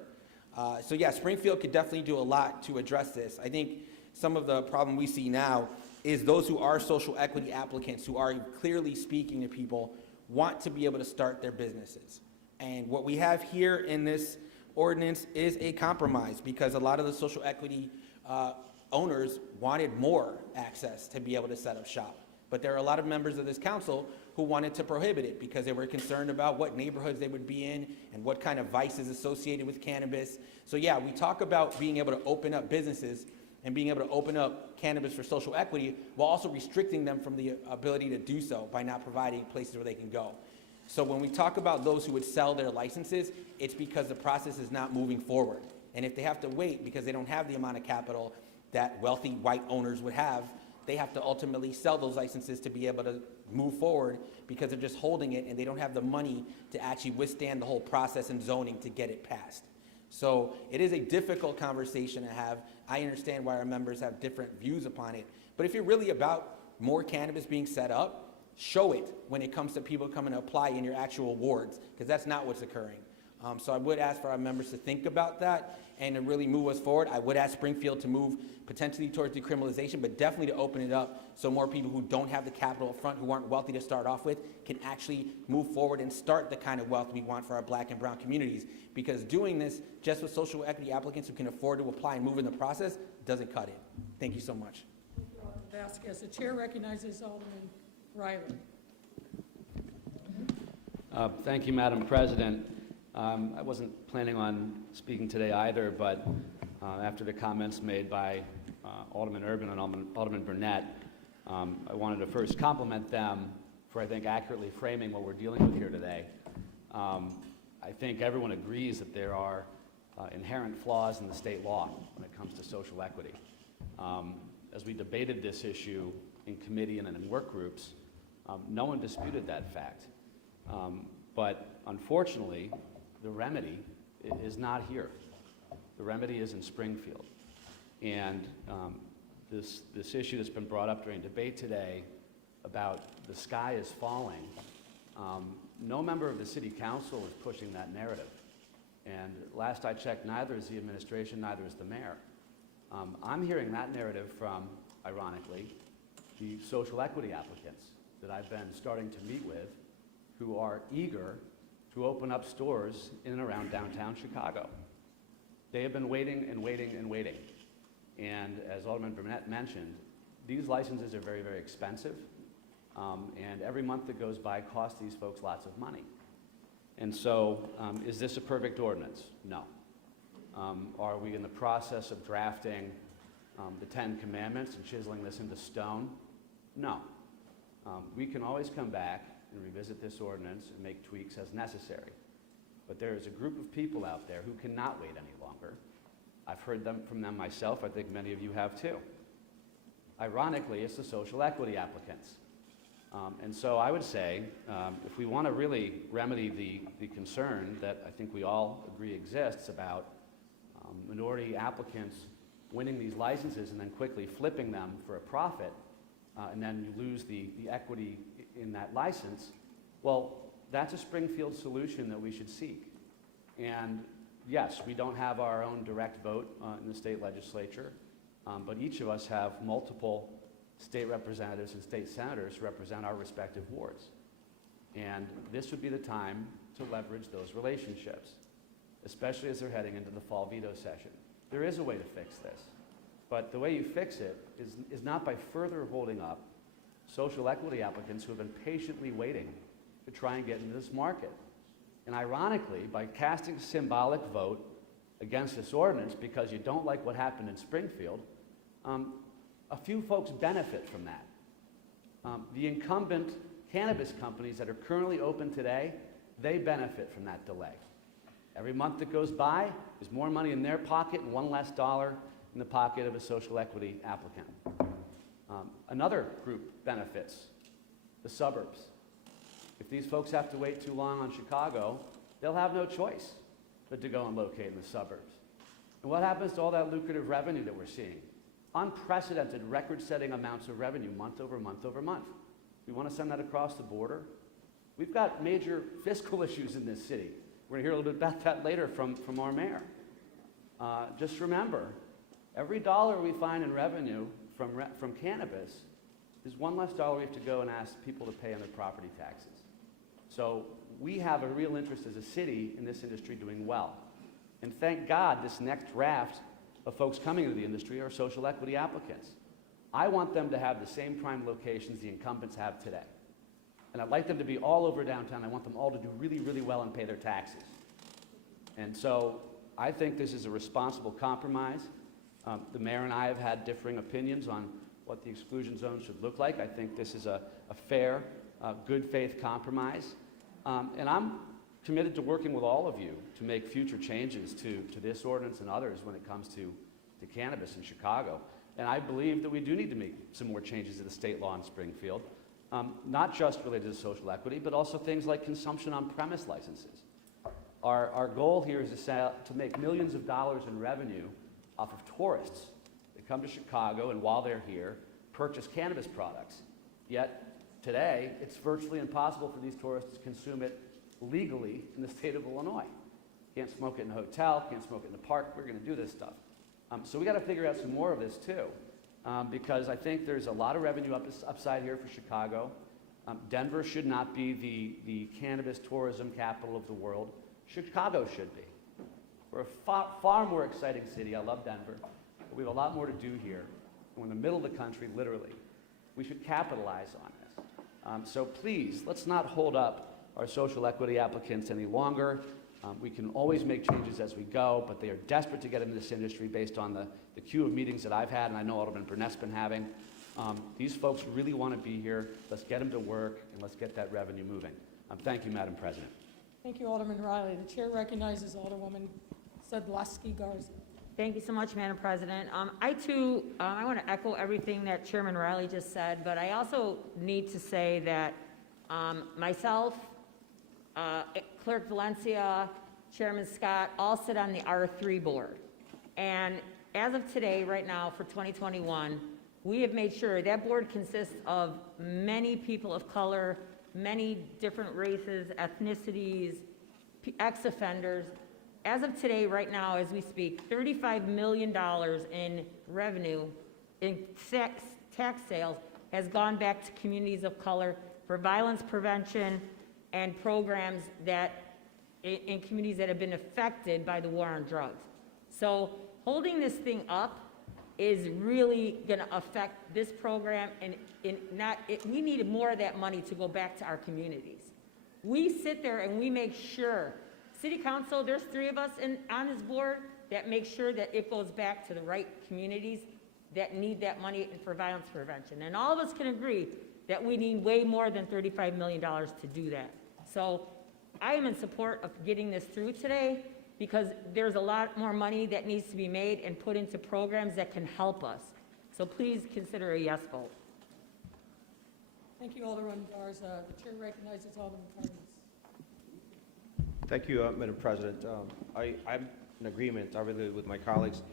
So yeah, Springfield could definitely do a lot to address this. I think some of the problem we see now is those who are social equity applicants, who are clearly speaking to people, want to be able to start their businesses. And what we have here in this ordinance is a compromise, because a lot of the social equity owners wanted more access to be able to set up shop. But there are a lot of members of this council who wanted to prohibit it because they were concerned about what neighborhoods they would be in and what kind of vices associated with cannabis. So yeah, we talk about being able to open up businesses and being able to open up cannabis for social equity while also restricting them from the ability to do so by not providing places where they can go. So when we talk about those who would sell their licenses, it's because the process is not moving forward. And if they have to wait because they don't have the amount of capital that wealthy white owners would have, they have to ultimately sell those licenses to be able to move forward, because they're just holding it and they don't have the money to actually withstand the whole process and zoning to get it passed. So it is a difficult conversation to have. I understand why our members have different views upon it, but if you're really about more cannabis being set up, show it when it comes to people coming to apply in your actual wards, because that's not what's occurring. So I would ask for our members to think about that and to really move us forward. I would ask Springfield to move potentially towards decriminalization, but definitely to open it up so more people who don't have the capital up front, who aren't wealthy to start off with, can actually move forward and start the kind of wealth we want for our black and brown communities. Because doing this just with social equity applicants who can afford to apply and move in the process doesn't cut it. Thank you so much. Thank you, Alderman Vasquez. The chair recognizes Alderman Riley. Thank you, Madam President. I wasn't planning on speaking today either, but after the comments made by Alderman Urban and Alderman Burnett, I wanted to first compliment them for, I think, accurately framing what we're dealing with here today. I think everyone agrees that there are inherent flaws in the state law when it comes to social equity. As we debated this issue in committee and in work groups, no one disputed that fact. But unfortunately, the remedy is not here. The remedy is in Springfield. And this issue that's been brought up during debate today about the sky is falling, no member of the city council is pushing that narrative. And last I checked, neither is the administration, neither is the mayor. I'm hearing that narrative from, ironically, the social equity applicants that I've been starting to meet with who are eager to open up stores in and around downtown Chicago. They have been waiting and waiting and waiting. And as Alderman Burnett mentioned, these licenses are very, very expensive. And every month that goes by costs these folks lots of money. And so, is this a perfect ordinance? No. Are we in the process of drafting the 10 Commandments and chiseling this into stone? No. We can always come back and revisit this ordinance and make tweaks as necessary. But there is a group of people out there who cannot wait any longer. I've heard from them myself. I think many of you have too. Ironically, it's the social equity applicants. And so I would say, if we want to really remedy the concern that I think we all agree exists about minority applicants winning these licenses and then quickly flipping them for a profit, and then you lose the equity in that license, well, that's a Springfield solution that we should seek. And yes, we don't have our own direct vote in the state legislature, but each of us have multiple state representatives and state senators who represent our respective wards. And this would be the time to leverage those relationships, especially as they're heading into the fall veto session. There is a way to fix this, but the way you fix it is not by further holding up social equity applicants who have been patiently waiting to try and get into this market. And ironically, by casting a symbolic vote against this ordinance because you don't like what happened in Springfield, a few folks benefit from that. The incumbent cannabis companies that are currently open today, they benefit from that delay. Every month that goes by, there's more money in their pocket and one less dollar in the pocket of a social equity applicant. Another group benefits, the suburbs. If these folks have to wait too long on Chicago, they'll have no choice but to go and locate in the suburbs. And what happens to all that lucrative revenue that we're seeing? Unprecedented, record-setting amounts of revenue month over month over month. We want to send that across the border. We've got major fiscal issues in this city. We're going to hear a little bit about that later from our mayor. Just remember, every dollar we find in revenue from cannabis is one less dollar we have to go and ask people to pay on their property taxes. So we have a real interest as a city in this industry doing well. And thank God this next raft of folks coming into the industry are social equity applicants. I want them to have the same prime locations the incumbents have today. And I'd like them to be all over downtown. I want them all to do really, really well and pay their taxes. And so I think this is a responsible compromise. The mayor and I have had differing opinions on what the exclusion zone should look like. I think this is a fair, good faith compromise. And I'm committed to working with all of you to make future changes to this ordinance and others when it comes to cannabis in Chicago. And I believe that we do need to make some more changes to the state law in Springfield, not just related to social equity, but also things like consumption on premise licenses. Our goal here is to make millions of dollars in revenue off of tourists that come to Chicago and while they're here, purchase cannabis products. Yet today, it's virtually impossible for these tourists to consume it legally in the state of Illinois. Can't smoke it in a hotel, can't smoke it in the park. We're going to do this stuff. So we got to figure out some more of this too, because I think there's a lot of revenue upside here for Chicago. Denver should not be the cannabis tourism capital of the world. Chicago should be. We're a far more exciting city. I love Denver, but we have a lot more to do here. We're in the middle of the country, literally. We should capitalize on this. So please, let's not hold up our social equity applicants any longer. We can always make changes as we go, but they are desperate to get into this industry based on the queue of meetings that I've had, and I know Alderman Burnett's been having. These folks really want to be here. Let's get them to work, and let's get that revenue moving. Thank you, Madam President. Thank you, Alderman Riley. The chair recognizes Alderwoman Sedlowski Garza. Thank you so much, Madam President. I too, I want to echo everything that Chairman Riley just said, but I also need to say that myself, Clerk Valencia, Chairman Scott, all sit on the R3 board. And as of today, right now, for 2021, we have made sure that board consists of many people of color, many different races, ethnicities, ex-offenders, as of today, right now, as we speak, $35 million in revenue in tax sales has gone back to communities of color for violence prevention and programs that, in communities that have been affected by the war on drugs. So holding this thing up is really gonna affect this program, and we need more of that money to go back to our communities. We sit there and we make sure, City Council, there's 3 of us on this board that make sure that it goes back to the right communities that need that money for violence prevention. And all of us can agree that we need way more than $35 million to do that. So I am in support of getting this through today, because there's a lot more money that needs to be made and put into programs that can help us. So please consider a yes vote. Thank you, Alderman Garza. The chair recognizes Alderman Cardenas. Thank you, Madam President. I'm in agreement, obviously, with my colleagues.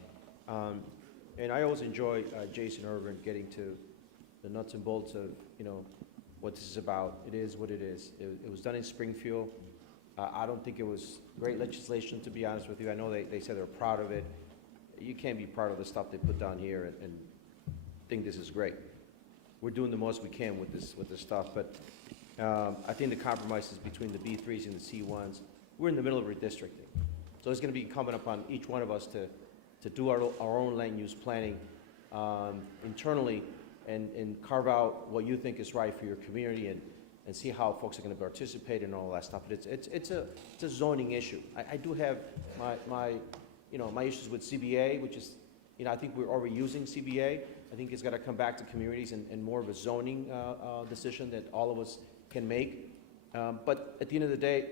And I always enjoy Jason Irvin getting to the nuts and bolts of, what this is about. It is what it is. It was done in Springfield. I don't think it was great legislation, to be honest with you. I know they said they're proud of it. You can't be proud of the stuff they put down here and think this is great. We're doing the most we can with this stuff, but I think the compromises between the B3s and the C1s, we're in the middle of redistricting. So it's going to be incumbent upon each one of us to do our own land use planning internally and carve out what you think is right for your community and see how folks are going to participate and all that stuff. But it's a zoning issue. I do have my issues with CBA, which is, I think we're already using CBA. I think it's got to come back to communities and more of a zoning decision that all of us can make. But at the end of the day,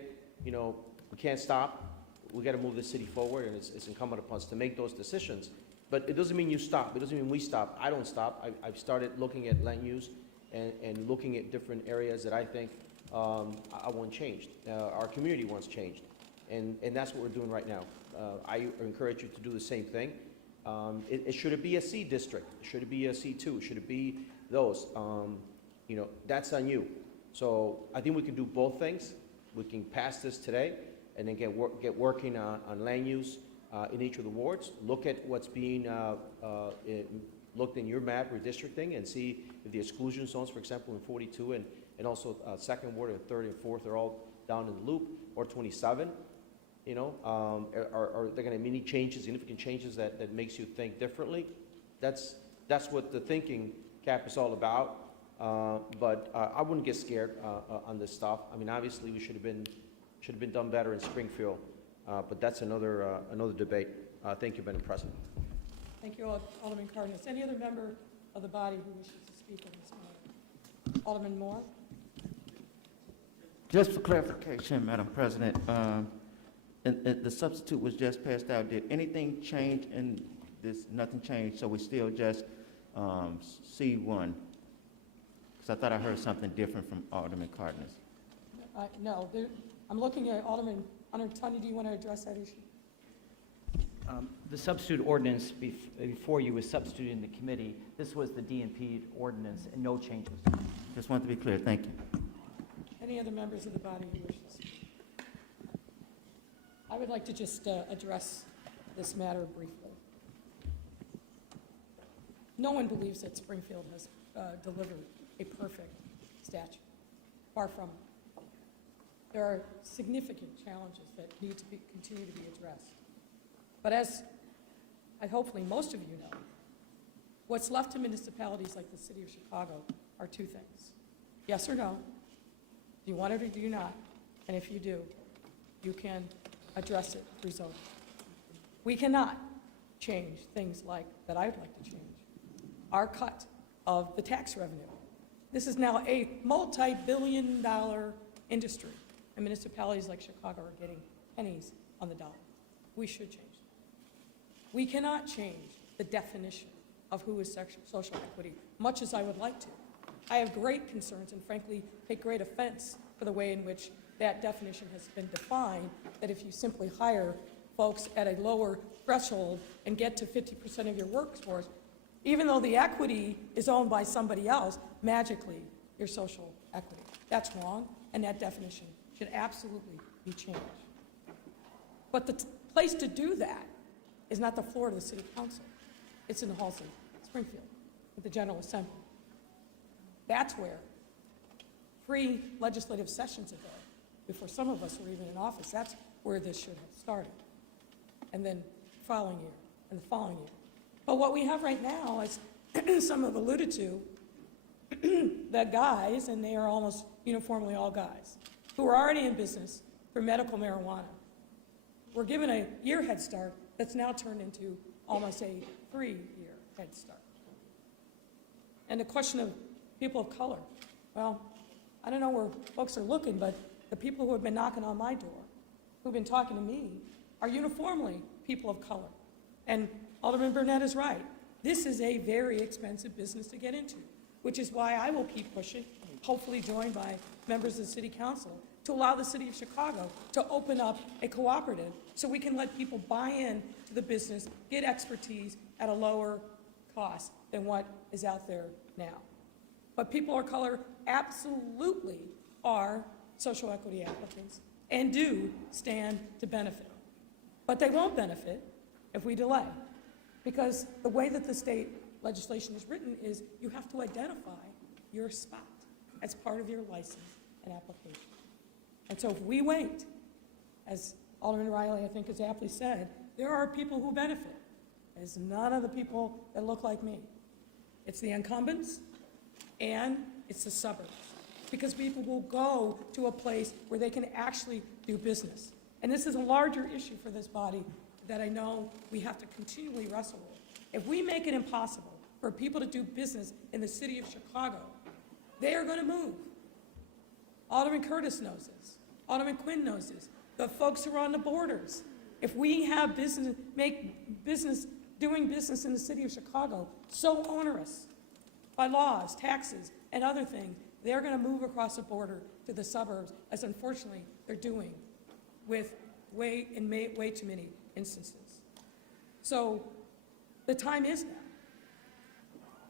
we can't stop. We got to move the city forward, and it's incumbent upon us to make those decisions. But it doesn't mean you stop. It doesn't mean we stop. I don't stop. I've started looking at land use and looking at different areas that I think I want changed. Our community wants changed. And that's what we're doing right now. I encourage you to do the same thing. Should it be a C district? Should it be a C2? Should it be those? That's on you. So I think we can do both things. We can pass this today and then get working on land use in each of the wards. Look at what's being looked in your map redistricting and see if the exclusion zones, for example, in 42 and also second ward and third and fourth are all down in the loop, or 27. Are there going to be any changes, significant changes that makes you think differently? That's what the thinking cap is all about. But I wouldn't get scared on this stuff. I mean, obviously, we should have been done better in Springfield, but that's another debate. Thank you, Madam President. Thank you, Alderman Cardenas. Any other member of the body who wishes to speak on this matter? Alderman Moore? Just for clarification, Madam President, the substitute was just passed out. Did anything change in this? Nothing changed, so we still just C1? Because I thought I heard something different from Alderman Cardenas. No. I'm looking at Alderman Tunney. Do you want to address that issue? The substitute ordinance before you was substituted in the committee. This was the DNP ordinance, and no changes. Just want to be clear. Thank you. Any other members of the body who wish to speak? I would like to just address this matter briefly. No one believes that Springfield has delivered a perfect statute. Far from it. There are significant challenges that need to continue to be addressed. But as hopefully most of you know, what's left to municipalities like the city of Chicago are 2 things. Yes or no? Do you want it or do you not? And if you do, you can address it through zoning. We cannot change things like that I'd like to change. Our cut of the tax revenue. This is now a multi-billion-dollar industry, and municipalities like Chicago are getting pennies on the dollar. We should change that. We cannot change the definition of who is social equity, much as I would like to. I have great concerns and frankly take great offense for the way in which that definition has been defined, that if you simply hire folks at a lower threshold and get to 50% of your workforce, even though the equity is owned by somebody else, magically you're social equity. That's wrong, and that definition should absolutely be changed. But the place to do that is not the floor of the city council. It's in the halls of Springfield, at the General Assembly. That's where pre-legislative sessions ago, before some of us were even in office, that's where this should have started. And then following year, and the following year. But what we have right now, as some have alluded to, the guys, and they are almost uniformly all guys, who are already in business for medical marijuana, were given a year head start that's now turned into almost a 3-year head start. And the question of people of color, well, I don't know where folks are looking, but the people who have been knocking on my door, who've been talking to me, are uniformly people of color. And Alderman Burnett is right. This is a very expensive business to get into, which is why I will keep pushing, hopefully joined by members of the City Council, to allow the City of Chicago to open up a cooperative so we can let people buy in to the business, get expertise at a lower cost than what is out there now. But people of color absolutely are social equity applicants and do stand to benefit. But they won't benefit if we delay, because the way that the state legislation is written is you have to identify your spot as part of your license and application. And so if we wait, as Alderman Riley, I think, has aptly said, there are people who benefit. It's none of the people that look like me. It's the incumbents and it's the suburbs, because people will go to a place where they can actually do business. And this is a larger issue for this body that I know we have to continually wrestle with. If we make it impossible for people to do business in the city of Chicago, they are going to move. Alderman Curtis knows this. Alderman Quinn knows this. The folks who are on the borders. If we have business, doing business in the city of Chicago so onerous by laws, taxes, and other things, they're going to move across the border to the suburbs, as unfortunately they're doing with way too many instances. So the time is now.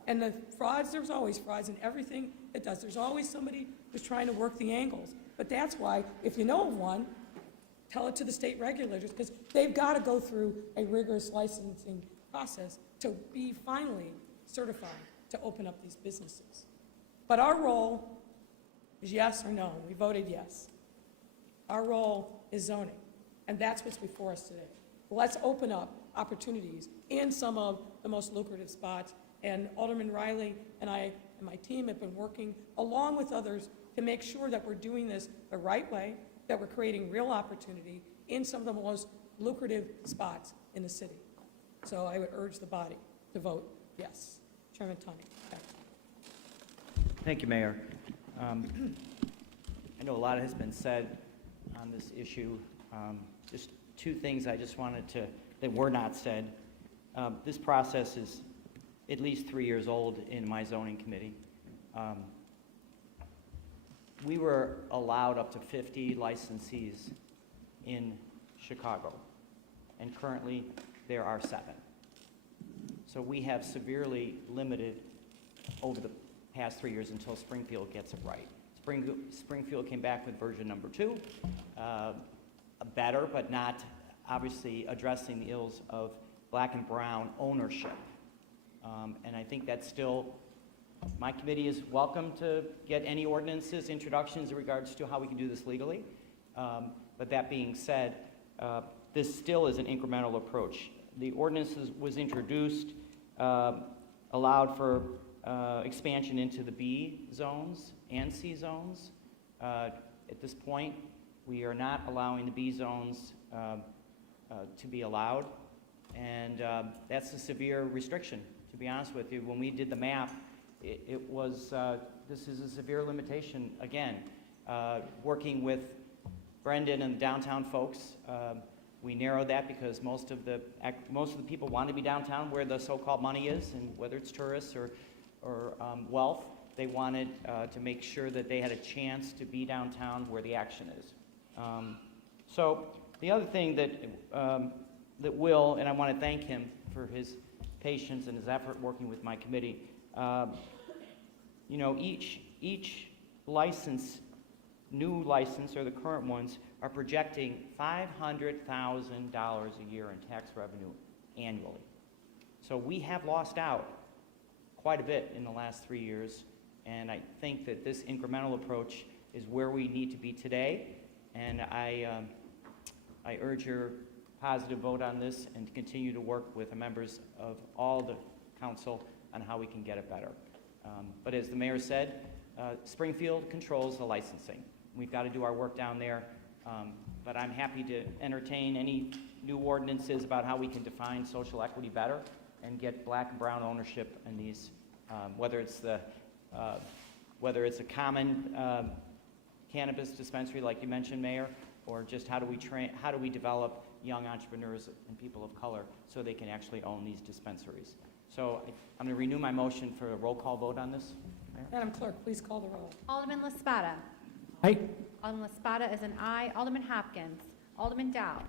And the frauds, there's always frauds in everything it does. There's always somebody who's trying to work the angles. But that's why, if you know of one, tell it to the state regulators, because they've got to go through a rigorous licensing process to be finally certified to open up these businesses. But our role is yes or no. We voted yes. Our role is zoning, and that's what's before us today. Let's open up opportunities in some of the most lucrative spots, and Alderman Riley and I and my team have been working along with others to make sure that we're doing this the right way, that we're creating real opportunity in some of the most lucrative spots in the city. So I would urge the body to vote yes. Chairman Tunney, back to you. Thank you, Mayor. I know a lot has been said on this issue. Just two things I just wanted to, that were not said. This process is at least 3 years old in my zoning committee. We were allowed up to 50 licensees in Chicago, and currently there are 7. So we have severely limited over the past 3 years until Springfield gets it right. Springfield came back with version number 2, better, but not obviously addressing the ills of black and brown ownership. And I think that's still, my committee is welcome to get any ordinances, introductions in regards to how we can do this legally. But that being said, this still is an incremental approach. The ordinance was introduced, allowed for expansion into the B zones and C zones. At this point, we are not allowing the B zones to be allowed, and that's a severe restriction, to be honest with you. When we did the map, it was, this is a severe limitation. Again, working with Brendan and the downtown folks, we narrowed that because most of the people want to be downtown where the so-called money is, and whether it's tourists or wealth, they wanted to make sure that they had a chance to be downtown where the action is. So the other thing that Will, and I want to thank him for his patience and his effort working with my committee. You know, each license new license, or the current ones, are projecting $500,000 a year in tax revenue annually. So we have lost out quite a bit in the last 3 years, and I think that this incremental approach is where we need to be today, and I urge your positive vote on this and to continue to work with the members of all the council on how we can get it better. But as the mayor said, Springfield controls the licensing. We've got to do our work down there, but I'm happy to entertain any new ordinances about how we can define social equity better and get black and brown ownership in these, whether it's a common cannabis dispensary like you mentioned, Mayor, or just how do we develop young entrepreneurs and people of color so they can actually own these dispensaries. So I'm going to renew my motion for a roll call vote on this. Mayor? Madam Clerk, please call the roll. Alderman LaSpada. Aye. Alderman LaSpada is an aye. Alderman Hopkins. Alderman Dow.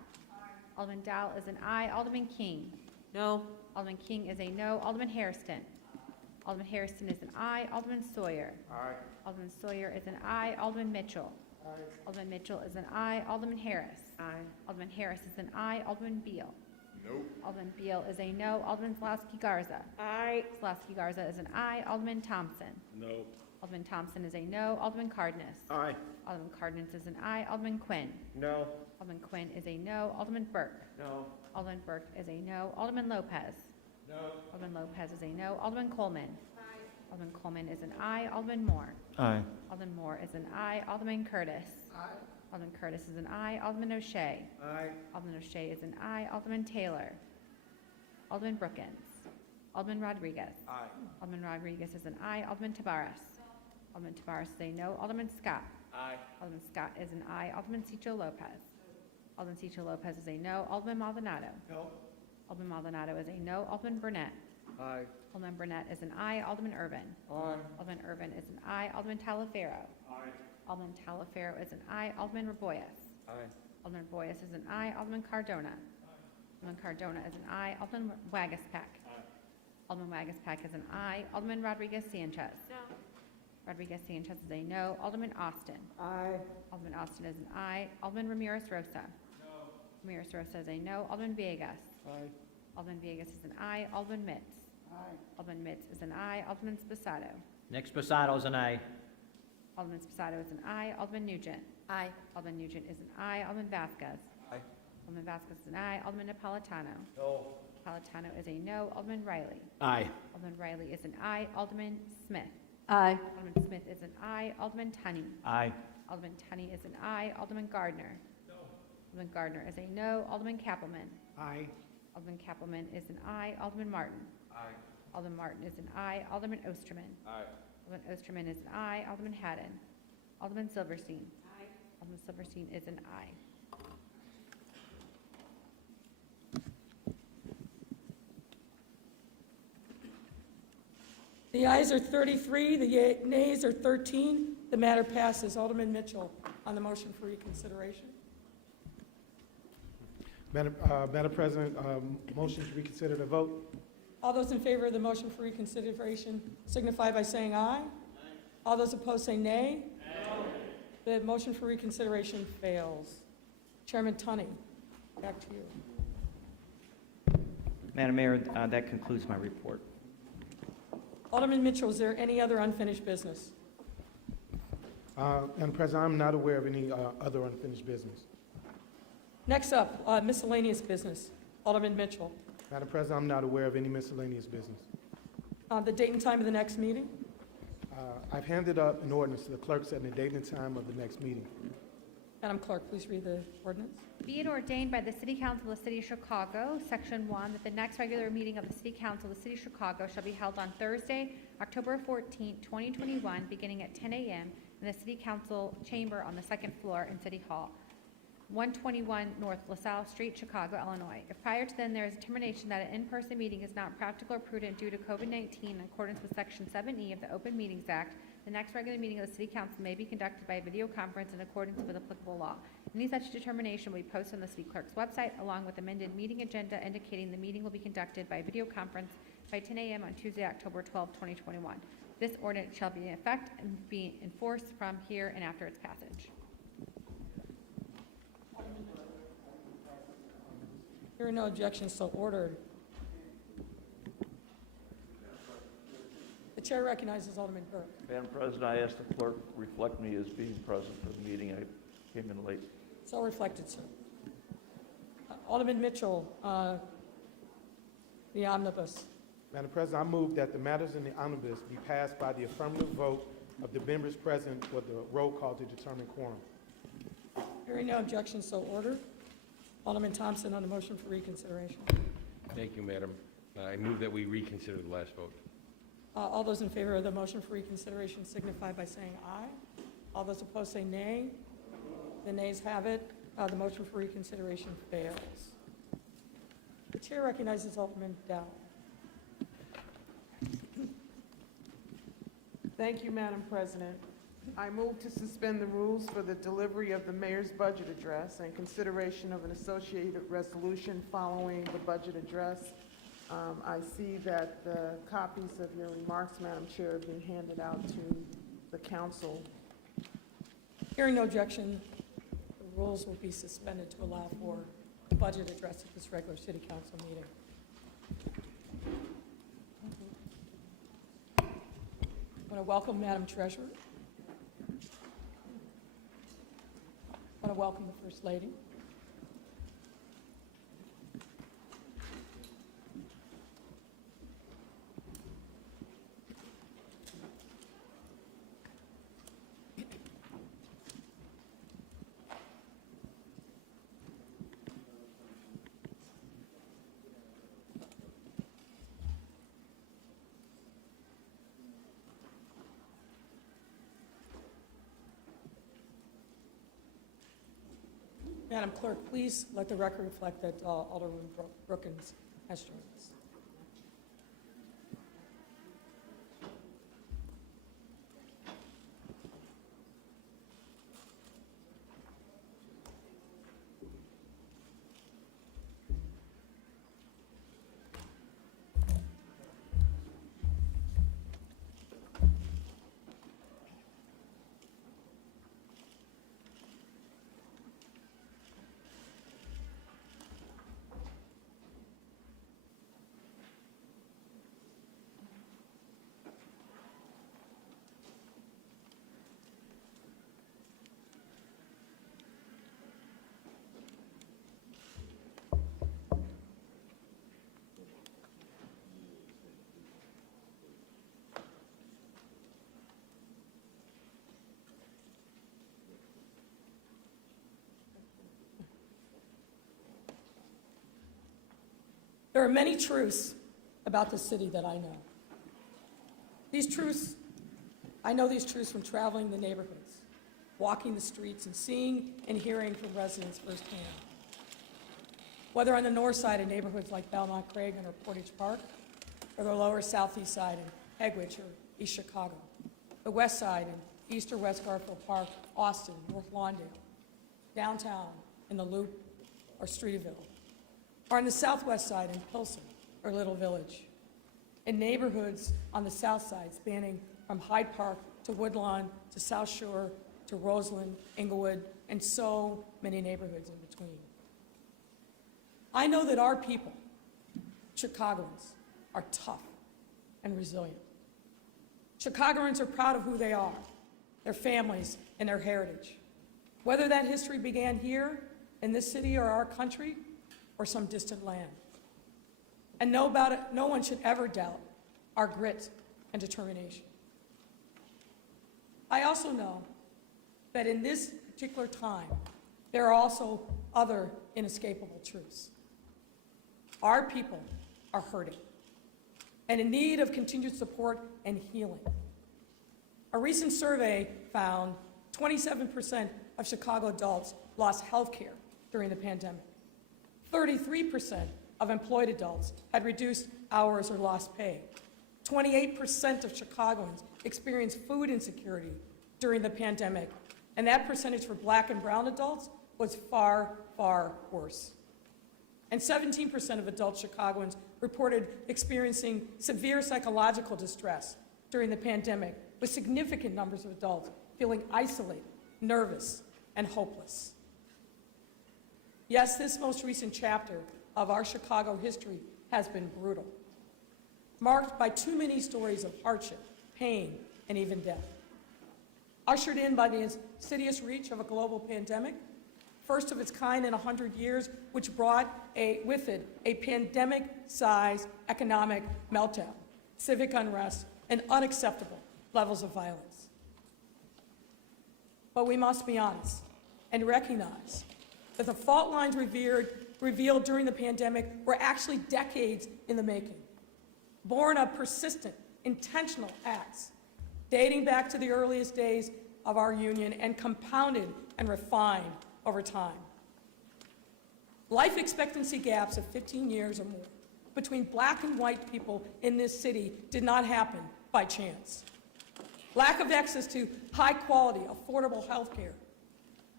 Alderman Dow is an aye. Alderman King. No. Alderman King is a no. Alderman Hairston. Alderman Hairston is an aye. Alderman Sawyer. Aye. Alderman Sawyer is an aye. Alderman Mitchell. Aye. Alderman Mitchell is an aye. Alderman Harris. Aye. Alderman Harris is an aye. Alderman Beal. Nope. Alderman Beal is a no. Alderman Slawski Garza. Aye. Slawski Garza is an aye. Alderman Thompson. No. Alderman Thompson is a no. Alderman Cardenas. Aye. Alderman Cardenas is an aye. Alderman Quinn. No. Alderman Quinn is a no. Alderman Burke. No. Alderman Burke is a no. Alderman Lopez. No. Alderman Lopez is a no. Alderman Coleman. Alderman Coleman is an aye. Alderman Moore. Aye. Alderman Moore is an aye. Alderman Curtis. Aye. Alderman Curtis is an aye. Alderman O'Shea. Aye. Alderman O'Shea is an aye. Alderman Taylor. Alderman Brookins. Alderman Rodriguez. Aye. Alderman Rodriguez is an aye. Alderman Tabarez. Alderman Tabarez is a no. Alderman Scott. Aye. Alderman Scott is an aye. Alderman Cicho Lopez. Alderman Cicho Lopez is a no. Alderman Maldonado. No. Alderman Maldonado is a no. Alderman Burnett. Aye. Alderman Burnett is an aye. Alderman Irvin. Aye. Alderman Irvin is an aye. Alderman Talaferro. Aye. Alderman Talaferro is an aye. Alderman Raboyes. Aye. Alderman Raboyes is an aye. Alderman Cardona. Alderman Cardona is an aye. Alderman Wagaspack. Alderman Wagaspack is an aye. Alderman Rodriguez Sanchez. No. Rodriguez Sanchez is a no. Alderman Austin. Aye. Alderman Austin is an aye. Alderman Ramirez Rosa. No. Ramirez Rosa is a no. Alderman Villegas. Aye. Alderman Villegas is an aye. Alderman Mitz. Aye. Alderman Mitz is an aye. Alderman Sposato. Nick Spasato's an aye. Alderman Sposato is an aye. Alderman Nugent. Aye. Alderman Nugent is an aye. Alderman Vasquez. Aye. Alderman Vasquez is an aye. Alderman Napolitano. No. Napolitano is a no. Alderman Riley. Aye. Alderman Riley is an aye. Alderman Smith. Aye. Alderman Smith is an aye. Alderman Tunney. Aye. Alderman Tunney is an aye. Alderman Gardner. No. Alderman Gardner is a no. Alderman Kappelman. Aye. Alderman Kappelman is an aye. Alderman Martin. Aye. Alderman Martin is an aye. Alderman Osterman. Aye. Alderman Osterman is an aye. Alderman Haddon. Alderman Silverstein. Aye. Alderman Silverstein is an aye. The ayes are 33, the nays are 13. The matter passes. Alderman Mitchell on the motion for reconsideration. Madam President, motion to reconsider the vote. All those in favor of the motion for reconsideration signify by saying aye. All those opposed say nay. The motion for reconsideration fails. Chairman Tunney, back to you. Madam Mayor, that concludes my report. Alderman Mitchell, is there any other unfinished business? Madam President, I'm not aware of any other unfinished business. Next up, miscellaneous business. Alderman Mitchell. Madam President, I'm not aware of any miscellaneous business. The date and time of the next meeting? I've handed up an ordinance to the clerk setting the date and time of the next meeting. Madam Clerk, please read the ordinance. Be it ordained by the City Council of the City of Chicago, Section 1, that the next regular meeting of the City Council of the City of Chicago shall be held on Thursday, October 14, 2021, beginning at 10 a.m. in the City Council chamber on the second floor in City Hall, 121 North LaSalle Street, Chicago, Illinois. If prior to then there is a determination that an in-person meeting is not practical or prudent due to COVID-19 in accordance with Section 7E of the Open Meetings Act, the next regular meeting of the City Council may be conducted by a video conference in accordance with applicable law. Any such determination will be posted on the City Clerk's website, along with amended meeting agenda indicating the meeting will be conducted by video conference by 10 a.m. on Tuesday, October 12, 2021. This ordinance shall be in effect and be enforced from here and after its passage. Hearing no objections, so ordered. The chair recognizes Alderman Burke. Madam President, I ask the clerk reflect me as being present for the meeting. I came in late. So reflected, sir. Alderman Mitchell, the omnibus. Madam President, I move that the matters in the omnibus be passed by the affirmative vote of the members present for the roll call to determine quorum. Hearing no objections, so ordered. Alderman Thompson on the motion for reconsideration. Thank you, Madam. I move that we reconsider the last vote. All those in favor of the motion for reconsideration signify by saying aye. All those opposed say nay. The nays have it. The motion for reconsideration fails. The chair recognizes Alderman Dow. Thank you, Madam President. I move to suspend the rules for the delivery of the mayor's budget address and consideration of an associated resolution following the budget address. I see that the copies of your remarks, Madam Chair, are being handed out to the council. Hearing no objection, the rules will be suspended to allow for the budget address at this regular city council meeting. I want to welcome Madam Treasurer. I want to welcome the First Lady. Madam Clerk, please let the record reflect that Alderman Brookins has joined us. There are many truths about the city that I know. I know these truths from traveling the neighborhoods, walking the streets, and seeing and hearing from residents firsthand. Whether on the north side in neighborhoods like Belmont Cragen or Portage Park, or the lower southeast side in Hegwich or East Chicago, the west side in East or West Garfield Park, Austin, North Lawndale, downtown in the Loop or Streeterville, or on the southwest side in Pilsen or Little Village, in neighborhoods on the south side spanning from Hyde Park to Woodlawn to South Shore to Roseland, Inglewood, and so many neighborhoods in between. I know that our people, Chicagoans, are tough and resilient. Chicagoans are proud of who they are, their families, and their heritage. Whether that history began here in this city or our country, or some distant land. And no one should ever doubt our grit and determination. I also know that in this particular time, there are also other inescapable truths. Our people are hurting and in need of continued support and healing. A recent survey found 27% of Chicago adults lost health care during the pandemic. 33% of employed adults had reduced hours or lost pay. 28% of Chicagoans experienced food insecurity during the pandemic, and that percentage for Black and brown adults was far, far worse. And 17% of adult Chicagoans reported experiencing severe psychological distress during the pandemic, with significant numbers of adults feeling isolated, nervous, and hopeless. Yes, this most recent chapter of our Chicago history has been brutal, marked by too many stories of hardship, pain, and even death. Ushered in by the insidious reach of a global pandemic, first of its kind in 100 years, which brought with it a pandemic-sized economic meltdown, civic unrest, and unacceptable levels of violence. But we must be honest and recognize that the fault lines revealed during the pandemic were actually decades in the making, born of persistent, intentional acts dating back to the earliest days of our union and compounded and refined over time. Life expectancy gaps of 15 years or more between black and white people in this city did not happen by chance. Lack of access to high-quality, affordable health care,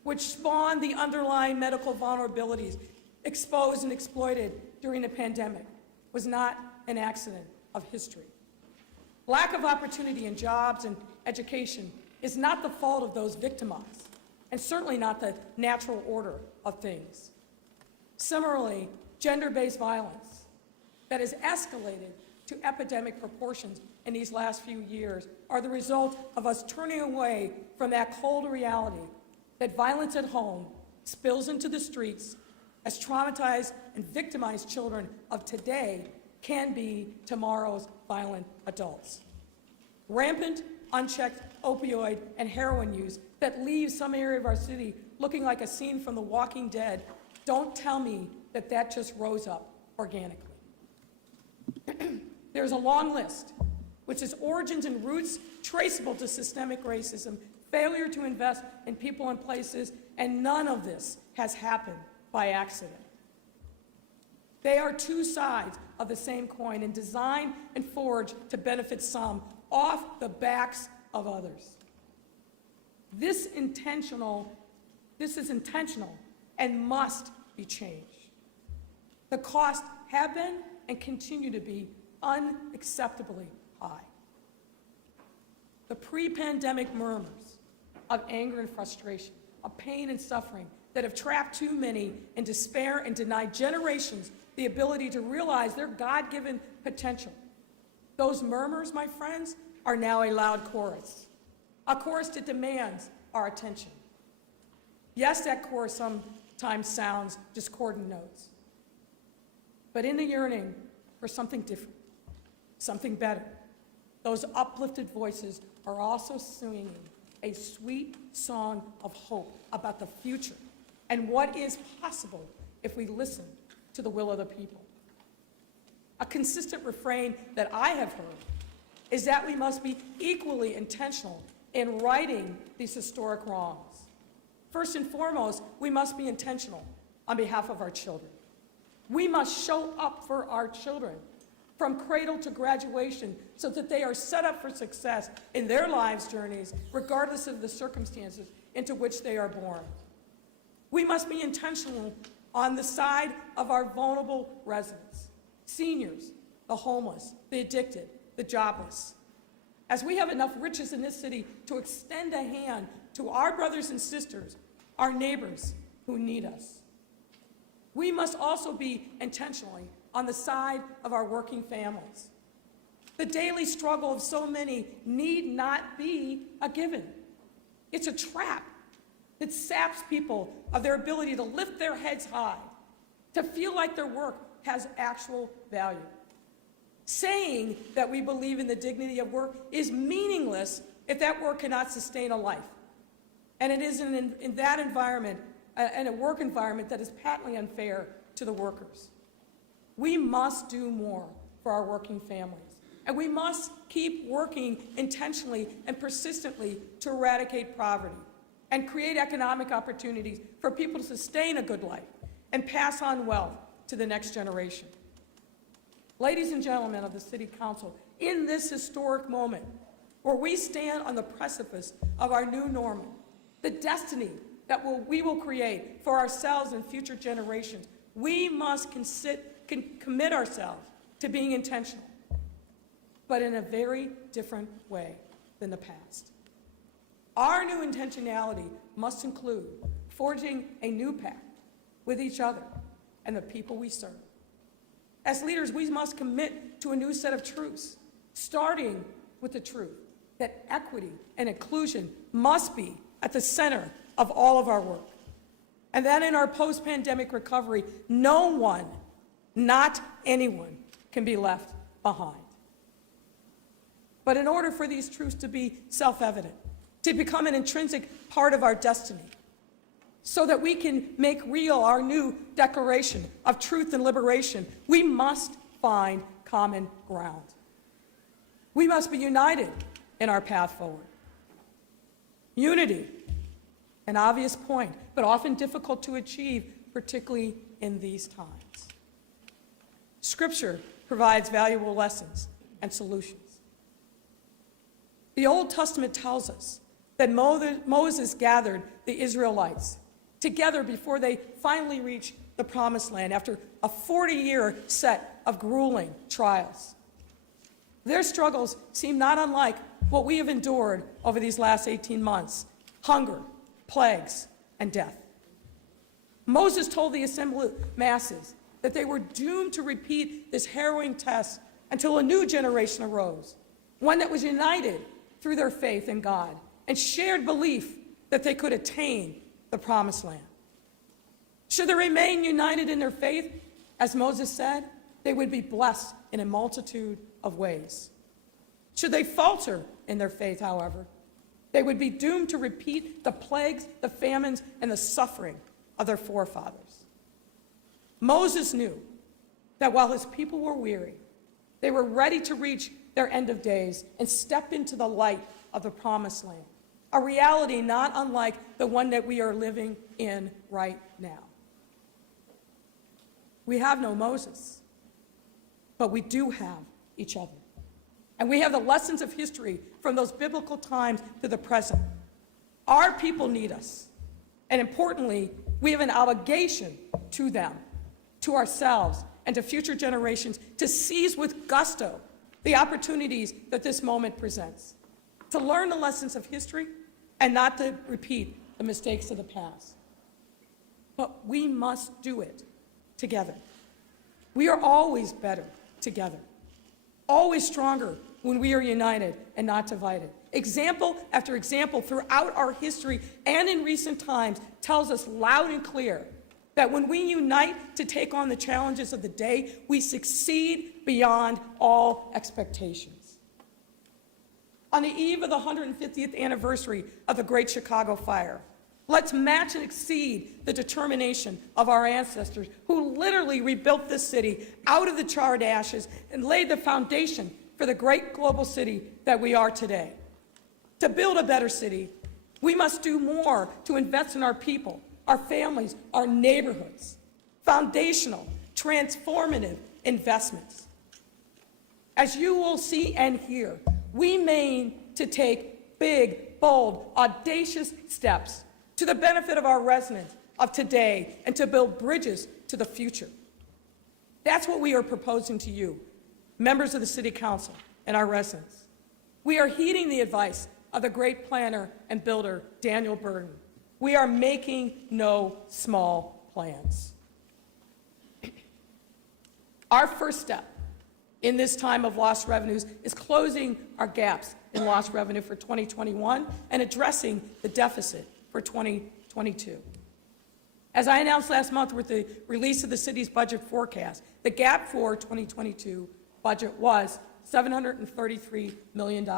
which spawned the underlying medical vulnerabilities exposed and exploited during the pandemic, was not an accident of history. Lack of opportunity in jobs and education is not the fault of those victimized, and certainly not the natural order of things. Similarly, gender-based violence that has escalated to epidemic proportions in these last few years are the result of us turning away from that cold reality that violence at home spills into the streets as traumatized and victimized children of today can be tomorrow's violent adults. Rampant, unchecked opioid and heroin use that leaves some area of our city looking like a scene from The Walking Dead, don't tell me that that just rose up organically. There's a long list, which is origins and roots traceable to systemic racism, failure to invest in people and places, and none of this has happened by accident. They are two sides of the same coin and designed and forged to benefit some off the backs of others. This is intentional and must be changed. The costs have been and continue to be unacceptably high. The pre-pandemic murmurs of anger and frustration, of pain and suffering that have trapped too many in despair and denied generations the ability to realize their God-given potential. Those murmurs, my friends, are now a loud chorus, a chorus that demands our attention. Yes, that chorus sometimes sounds discordant notes, but in the yearning for something different, something better, those uplifted voices are also singing a sweet song of hope about the future and what is possible if we listen to the will of the people. A consistent refrain that I have heard is that we must be equally intentional in righting these historic wrongs. First and foremost, we must be intentional on behalf of our children. We must show up for our children from cradle to graduation so that they are set up for success in their lives' journeys, regardless of the circumstances into which they are born. We must be intentional on the side of our vulnerable residents, seniors, the homeless, the addicted, the jobless. As we have enough riches in this city to extend a hand to our brothers and sisters, our neighbors who need us. We must also be intentionally on the side of our working families. The daily struggle of so many need not be a given. It's a trap that saps people of their ability to lift their heads high, to feel like their work has actual value. Saying that we believe in the dignity of work is meaningless if that work cannot sustain a life. And it is in that environment, and a work environment that is patently unfair to the workers. We must do more for our working families, and we must keep working intentionally and persistently to eradicate poverty and create economic opportunities for people to sustain a good life and pass on wealth to the next generation. Ladies and gentlemen of the City Council, in this historic moment where we stand on the precipice of our new normal, the destiny that we will create for ourselves and future generations, we must commit ourselves to being intentional. but in a very different way than the past. Our new intentionality must include forging a new pact with each other and the people we serve. As leaders, we must commit to a new set of truths, starting with the truth that equity and inclusion must be at the center of all of our work. And that in our post-pandemic recovery, no one, not anyone, can be left behind. But in order for these truths to be self-evident, to become an intrinsic part of our destiny, so that we can make real our new declaration of truth and liberation, we must find common ground. We must be united in our path forward. Unity, an obvious point, but often difficult to achieve, particularly in these times. Scripture provides valuable lessons and solutions. The Old Testament tells us that Moses gathered the Israelites together before they finally reached the Promised Land after a 40-year set of grueling trials. Their struggles seem not unlike what we have endured over these last 18 months: hunger, plagues, and death. Moses told the assembled masses that they were doomed to repeat this harrowing test until a new generation arose, one that was united through their faith in God and shared belief that they could attain the Promised Land. Should they remain united in their faith, as Moses said, they would be blessed in a multitude of ways. Should they falter in their faith, however, they would be doomed to repeat the plagues, the famines, and the suffering of their forefathers. Moses knew that while his people were weary, they were ready to reach their end of days and step into the light of the Promised Land, a reality not unlike the one that we are living in right now. We have no Moses, but we do have each other. And we have the lessons of history from those biblical times to the present. Our people need us. And importantly, we have an obligation to them, to ourselves, and to future generations to seize with gusto the opportunities that this moment presents, to learn the lessons of history and not to repeat the mistakes of the past. But we must do it together. We are always better together, always stronger when we are united and not divided. Example after example throughout our history and in recent times tells us loud and clear that when we unite to take on the challenges of the day, we succeed beyond all expectations. On the eve of the 150th anniversary of the Great Chicago Fire, let's match and exceed the determination of our ancestors who literally rebuilt this city out of the charred ashes and laid the foundation for the great global city that we are today. To build a better city, we must do more to invest in our people, our families, our neighborhoods. Foundational, transformative investments. As you will see and hear, we mean to take big, bold, audacious steps to the benefit of our residents of today and to build bridges to the future. That's what we are proposing to you, members of the City Council and our residents. We are heeding the advice of the great planner and builder, Daniel Burton. We are making no small plans. Our first step in this time of lost revenues is closing our gaps in lost revenue for 2021 and addressing the deficit for 2022. As I announced last month with the release of the city's budget forecast, the gap for 2022 budget was $733 million.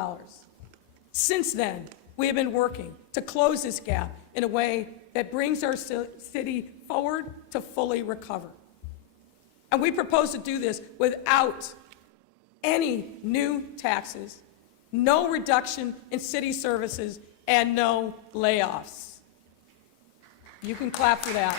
Since then, we have been working to close this gap in a way that brings our city forward to fully recover. And we propose to do this without any new taxes, no reduction in city services, and no layoffs. You can clap for that.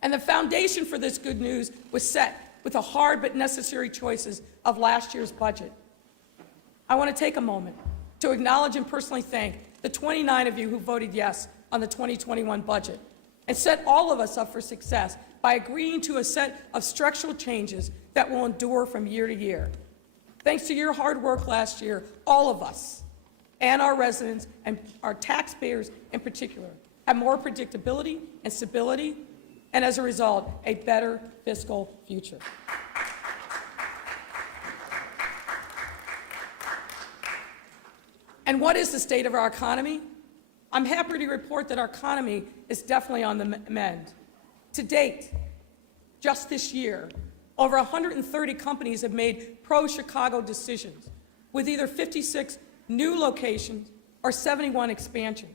And the foundation for this good news was set with the hard but necessary choices of last year's budget. I want to take a moment to acknowledge and personally thank the 29 of you who voted yes on the 2021 budget, and set all of us up for success by agreeing to a set of structural changes that will endure from year to year. Thanks to your hard work last year, all of us and our residents and our taxpayers in particular have more predictability and stability, and as a result, a better fiscal future. And what is the state of our economy? I'm happy to report that our economy is definitely on the mend. To date, just this year, over 130 companies have made pro-Chicago decisions, with either 56 new locations or 71 expansions.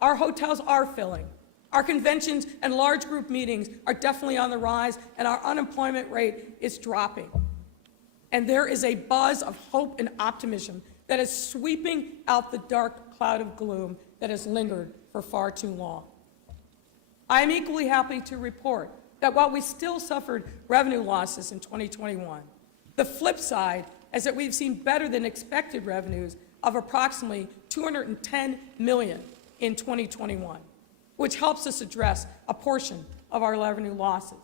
Our hotels are filling. Our conventions and large group meetings are definitely on the rise, and our unemployment rate is dropping. And there is a buzz of hope and optimism that is sweeping out the dark cloud of gloom that has lingered for far too long. I am equally happy to report that while we still suffered revenue losses in 2021, the flip side is that we've seen better than expected revenues of approximately $210 million in 2021, which helps us address a portion of our revenue losses.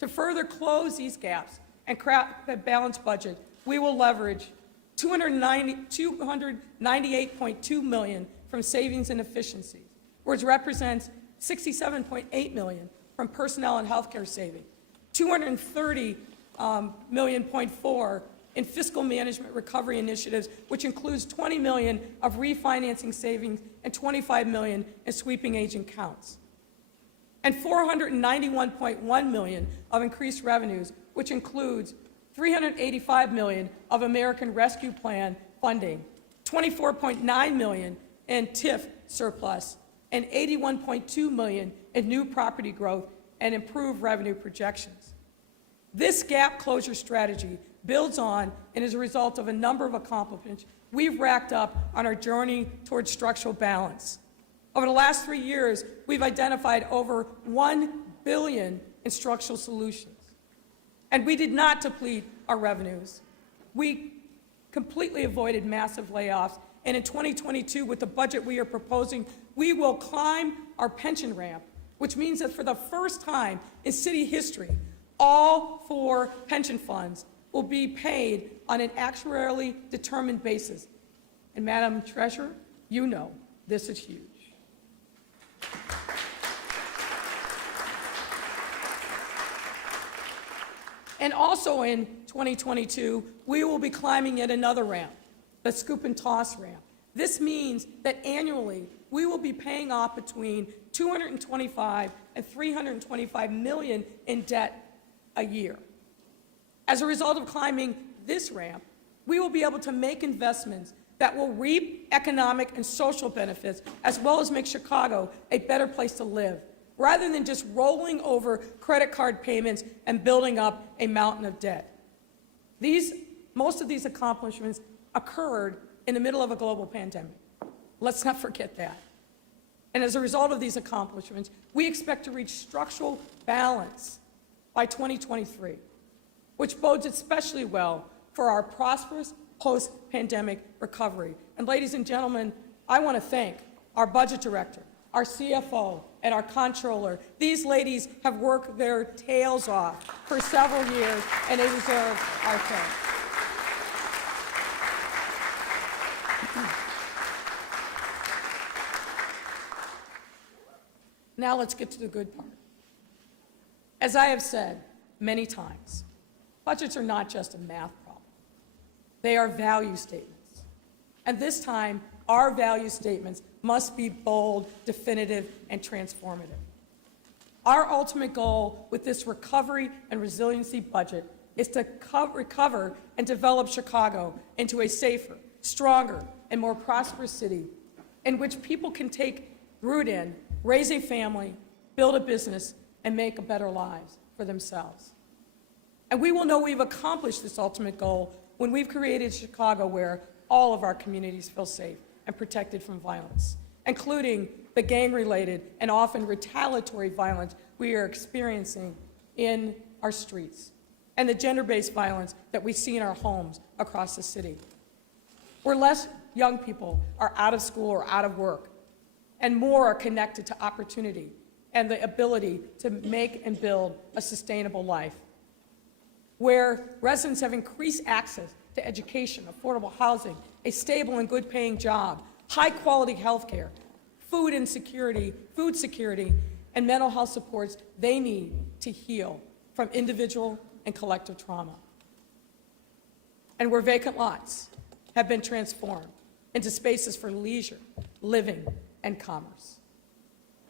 To further close these gaps and craft a balanced budget, we will leverage $298.2 million from savings and efficiencies, which represents $67.8 million from personnel and healthcare savings, $230.4 million in fiscal management recovery initiatives, which includes $20 million of refinancing savings and $25 million in sweeping agent counts, and $491.1 million of increased revenues, which includes $385 million of American Rescue Plan funding, $24.9 million in TIF surplus, and $81.2 million in new property growth and improved revenue projections. This gap closure strategy builds on and is a result of a number of accomplishments we've racked up on our journey towards structural balance. Over the last 3 years, we've identified over $1 billion in structural solutions. And we did not deplete our revenues. We completely avoided massive layoffs. And in 2022, with the budget we are proposing, we will climb our pension ramp, which means that for the first time in city history, all 4 pension funds will be paid on an actuarially determined basis. And Madam Treasurer, you know this is huge. And also in 2022, we will be climbing yet another ramp, the scoop and toss ramp. This means that annually, we will be paying off between $225 and $325 million in debt a year. As a result of climbing this ramp, we will be able to make investments that will reap economic and social benefits, as well as make Chicago a better place to live, rather than just rolling over credit card payments and building up a mountain of debt. Most of these accomplishments occurred in the middle of a global pandemic. Let's not forget that. And as a result of these accomplishments, we expect to reach structural balance by 2023, which bodes especially well for our prosperous post-pandemic recovery. And ladies and gentlemen, I want to thank our budget director, our CFO, and our comptroller. These ladies have worked their tails off for several years, and they deserve our thanks. Now let's get to the good part. As I have said many times, budgets are not just a math problem. They are value statements. And this time, our value statements must be bold, definitive, and transformative. Our ultimate goal with this recovery and resiliency budget is to recover and develop Chicago into a safer, stronger, and more prosperous city in which people can take root in, raise a family, build a business, and make a better lives for themselves. And we will know we've accomplished this ultimate goal when we've created Chicago where all of our communities feel safe and protected from violence, including the gang-related and often retaliatory violence we are experiencing in our streets, and the gender-based violence that we see in our homes across the city, where less young people are out of school or out of work, and more are connected to opportunity and the ability to make and build a sustainable life, where residents have increased access to education, affordable housing, a stable and good-paying job, high-quality health care, food security, and mental health supports they need to heal from individual and collective trauma. And where vacant lots have been transformed into spaces for leisure, living, and commerce.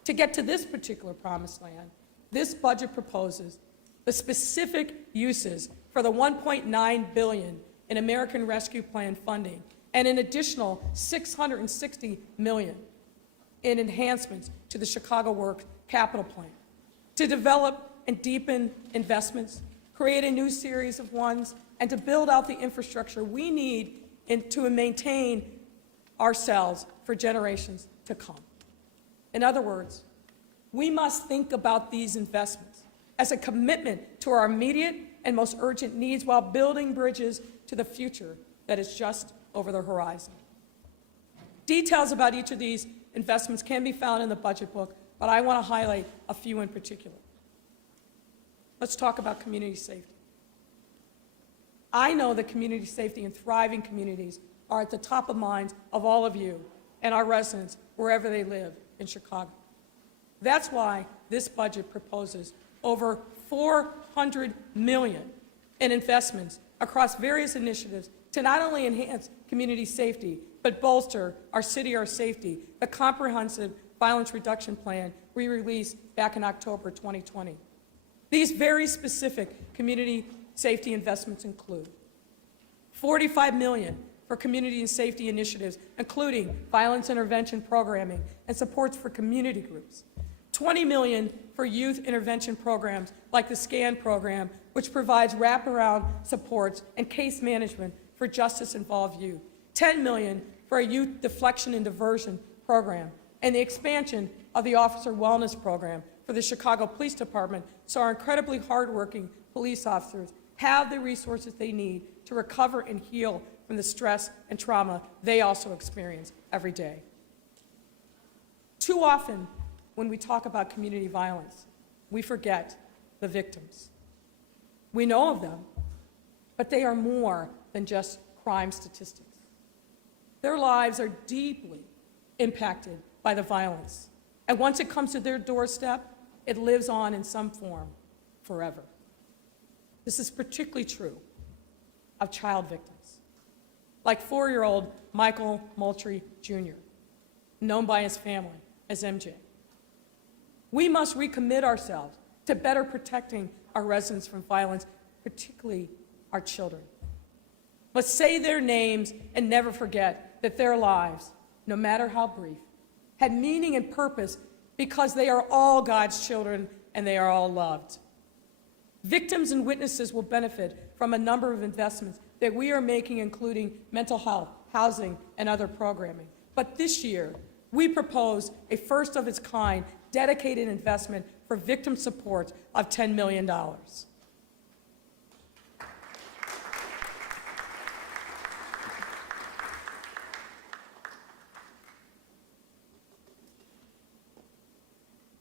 To get to this particular promised land, this budget proposes the specific uses for the $1.9 billion in American Rescue Plan funding and an additional $660 million in enhancements to the Chicago Works capital plan to develop and deepen investments, create a new series of ones, and to build out the infrastructure we need to maintain ourselves for generations to come. In other words, we must think about these investments as a commitment to our immediate and most urgent needs while building bridges to the future that is just over the horizon. Details about each of these investments can be found in the budget book, but I want to highlight a few in particular. Let's talk about community safety. I know that community safety and thriving communities are at the top of minds of all of you and our residents wherever they live in Chicago. That's why this budget proposes over $400 million in investments across various initiatives to not only enhance community safety, but bolster our City, Our Safety, the comprehensive violence reduction plan we released back in October 2020. These very specific community safety investments include $45 million for community and safety initiatives, including violence intervention programming and supports for community groups, $20 million for youth intervention programs like the SCAN program, which provides wraparound supports and case management for justice-involved youth, $10 million for a youth deflection and diversion program, and the expansion of the officer wellness program for the Chicago Police Department so our incredibly hardworking police officers have the resources they need to recover and heal from the stress and trauma they also experience every day. Too often, when we talk about community violence, we forget the victims. We know of them, but they are more than just crime statistics. Their lives are deeply impacted by the violence, and once it comes to their doorstep, it lives on in some form forever. This is particularly true of child victims, like 4-year-old Michael Moultrie Jr., known by his family as MJ. We must recommit ourselves to better protecting our residents from violence, particularly our children. Let's say their names and never forget that their lives, no matter how brief, had meaning and purpose because they are all God's children and they are all loved. Victims and witnesses will benefit from a number of investments that we are making, including mental health, housing, and other programming. But this year, we propose a first-of-its-kind dedicated investment for victim support of $10 million.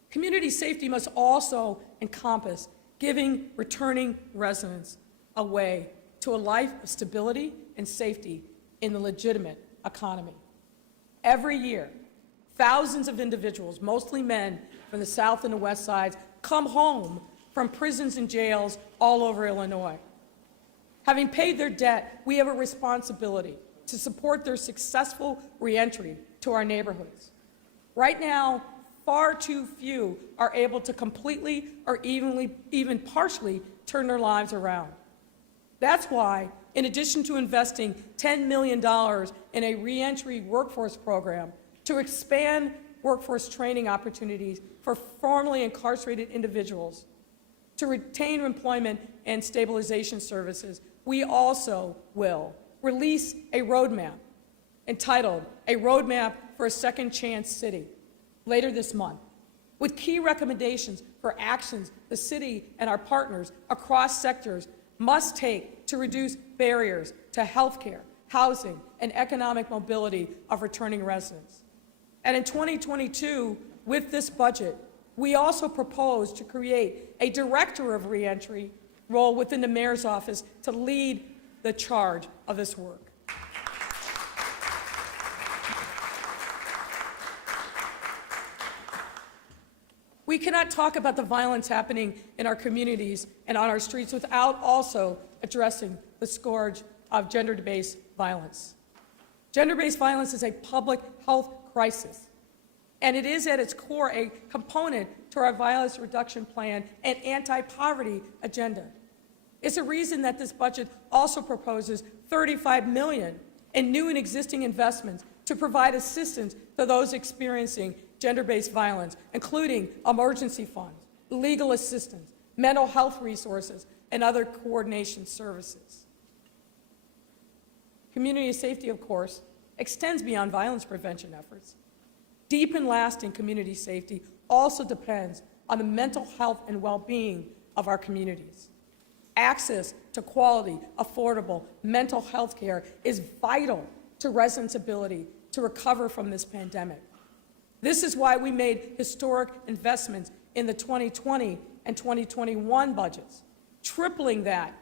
Community safety must also encompass giving returning residents a way to a life of stability and safety in the legitimate economy. Every year, thousands of individuals, mostly men from the South and the West Sides, come home from prisons and jails all over Illinois. Having paid their debt, we have a responsibility to support their successful reentry to our neighborhoods. Right now, far too few are able to completely or even partially turn their lives around. That's why, in addition to investing $10 million in a reentry workforce program to expand workforce training opportunities for formerly incarcerated individuals, to retain employment and stabilization services, we also will release a roadmap entitled A Roadmap for a Second Chance City later this month, with key recommendations for actions the city and our partners across sectors must take to reduce barriers to health care, housing, and economic mobility of returning residents. And in 2022, with this budget, we also propose to create a director of reentry role within the mayor's office to lead the charge of this work. We cannot talk about the violence happening in our communities and on our streets without also addressing the scourge of gender-based violence. Gender-based violence is a public health crisis, and it is at its core a component to our violence reduction plan and anti-poverty agenda. It's a reason that this budget also proposes $35 million in new and existing investments to provide assistance to those experiencing gender-based violence, including emergency funds, legal assistance, mental health resources, and other coordination services. Community safety, of course, extends beyond violence prevention efforts. Deep and lasting community safety also depends on the mental health and well-being of our communities. Access to quality, affordable mental health care is vital to residents' ability to recover from this pandemic. This is why we made historic investments in the 2020 and 2021 budgets, tripling that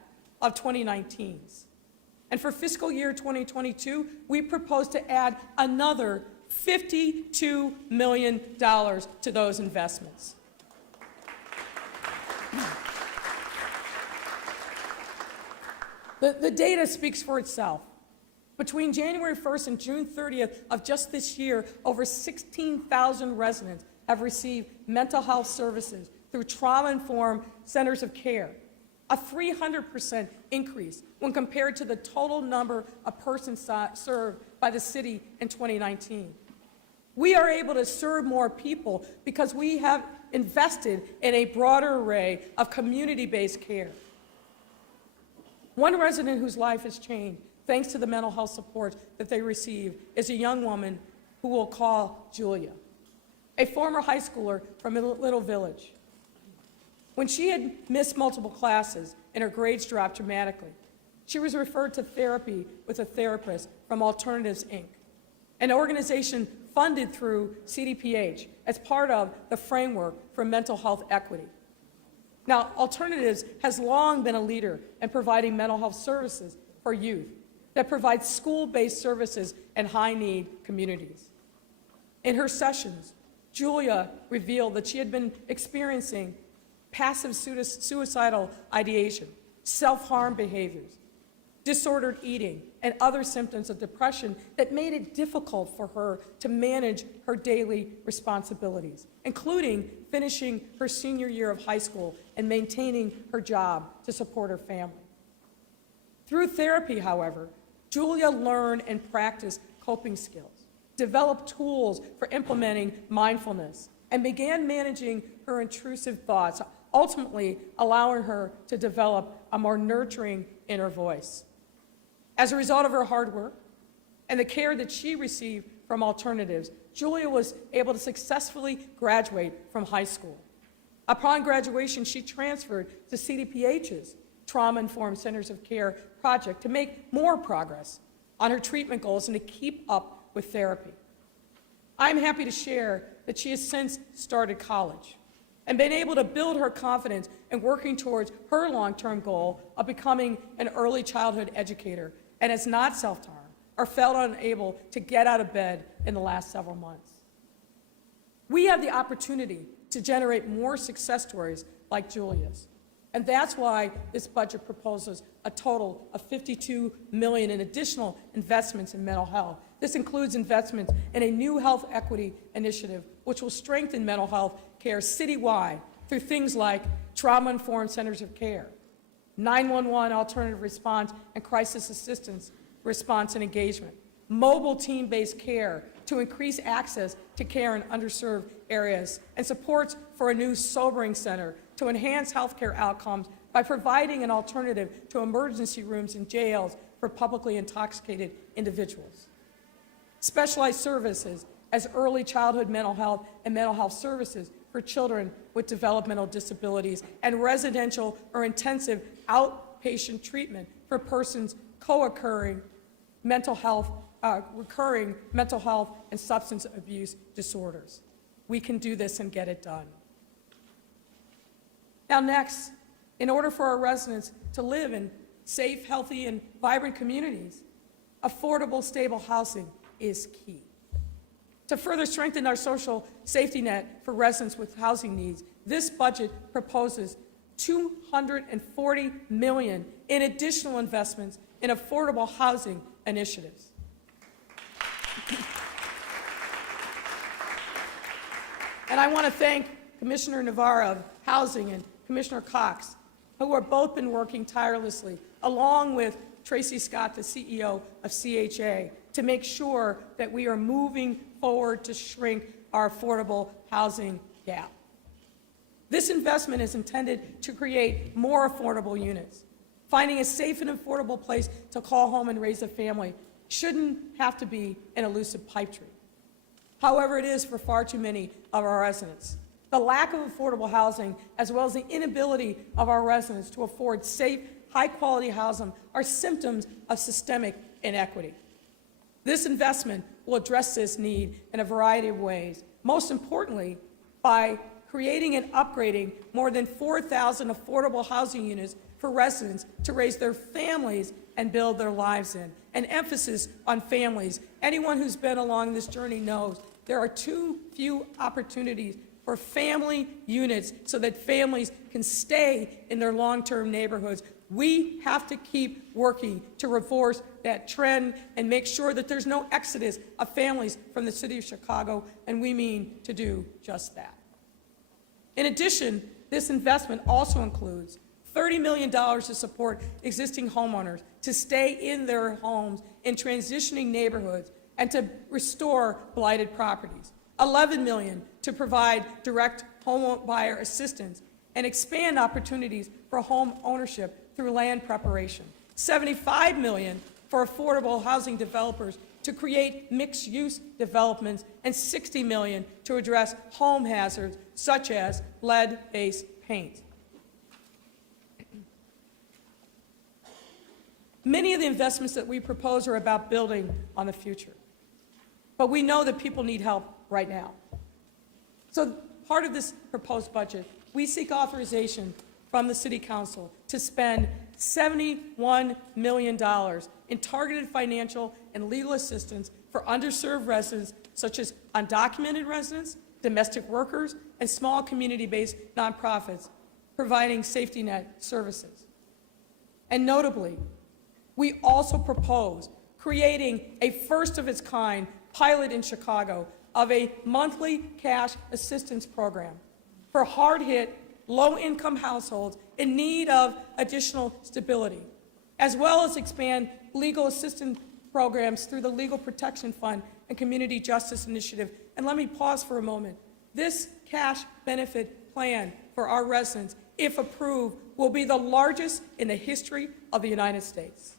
of 2019's. And for fiscal year 2022, we propose to add another $52 million to those investments. The data speaks for itself. Between January 1st and June 30th of just this year, over 16,000 residents have received mental health services through trauma-informed centers of care, a 300% increase when compared to the total number of persons served by the city in 2019. We are able to serve more people because we have invested in a broader array of community-based care. One resident whose life has changed thanks to the mental health support that they receive is a young woman who we'll call Julia, a former high schooler from a little village. When she had missed multiple classes and her grades dropped dramatically, she was referred to therapy with a therapist from Alternatives, Inc., an organization funded through CDPH as part of the framework for mental health equity. Now, Alternatives has long been a leader in providing mental health services for youth that provides school-based services in high-need communities. In her sessions, Julia revealed that she had been experiencing passive suicidal ideation, self-harm behaviors, disordered eating, and other symptoms of depression that made it difficult for her to manage her daily responsibilities, including finishing her senior year of high school and maintaining her job to support her family. Through therapy, however, Julia learned and practiced coping skills, developed tools for implementing mindfulness, and began managing her intrusive thoughts, ultimately allowing her to develop a more nurturing inner voice. As a result of her hard work and the care that she received from Alternatives, Julia was able to successfully graduate from high school. Upon graduation, she transferred to CDPH's Trauma-Informed Centers of Care project to make more progress on her treatment goals and to keep up with therapy. I'm happy to share that she has since started college and been able to build her confidence in working towards her long-term goal of becoming an early childhood educator, and has not self-harmed or felt unable to get out of bed in the last several months. We have the opportunity to generate more success stories like Julia's. And that's why this budget proposes a total of $52 million in additional investments in mental health. This includes investments in a new health equity initiative, which will strengthen mental health care citywide through things like trauma-informed centers of care, 911 alternative response and crisis assistance response and engagement, mobile team-based care to increase access to care in underserved areas, and supports for a new sobering center to enhance healthcare outcomes by providing an alternative to emergency rooms in jails for publicly intoxicated individuals. Specialized services as early childhood mental health and mental health services for children with developmental disabilities, and residential or intensive outpatient treatment for persons co-occurring recurring mental health and substance abuse disorders. We can do this and get it done. Now next, in order for our residents to live in safe, healthy, and vibrant communities, affordable, stable housing is key. To further strengthen our social safety net for residents with housing needs, this budget proposes $240 million in additional investments in affordable housing initiatives. And I want to thank Commissioner Navarro of Housing and Commissioner Cox, who have both been working tirelessly, along with Tracy Scott, the CEO of CHA, to make sure that we are moving forward to shrink our affordable housing gap. This investment is intended to create more affordable units. Finding a safe and affordable place to call home and raise a family shouldn't have to be an elusive pipe dream. However, it is for far too many of our residents. The lack of affordable housing, as well as the inability of our residents to afford safe, high-quality housing, are symptoms of systemic inequity. This investment will address this need in a variety of ways, most importantly by creating and upgrading more than 4,000 affordable housing units for residents to raise their families and build their lives in. An emphasis on families. Anyone who's been along this journey knows there are too few opportunities for family units so that families can stay in their long-term neighborhoods. We have to keep working to reverse that trend and make sure that there's no exodus of families from the city of Chicago, and we mean to do just that. In addition, this investment also includes $30 million to support existing homeowners to stay in their homes in transitioning neighborhoods and to restore blighted properties, $11 million to provide direct home buyer assistance and expand opportunities for home ownership through land preparation, $75 million for affordable housing developers to create mixed-use developments, and $60 million to address home hazards such as lead-based paint. Many of the investments that we propose are about building on the future, but we know that people need help right now. So part of this proposed budget, we seek authorization from the City Council to spend $71 million in targeted financial and legal assistance for underserved residents such as undocumented residents, domestic workers, and small community-based nonprofits providing safety net services. And notably, we also propose creating a first-of-its-kind pilot in Chicago of a monthly cash assistance program for hard-hit, low-income households in need of additional stability, as well as expand legal assistance programs through the Legal Protection Fund and Community Justice Initiative. And let me pause for a moment. This cash benefit plan for our residents, if approved, will be the largest in the history of the United States.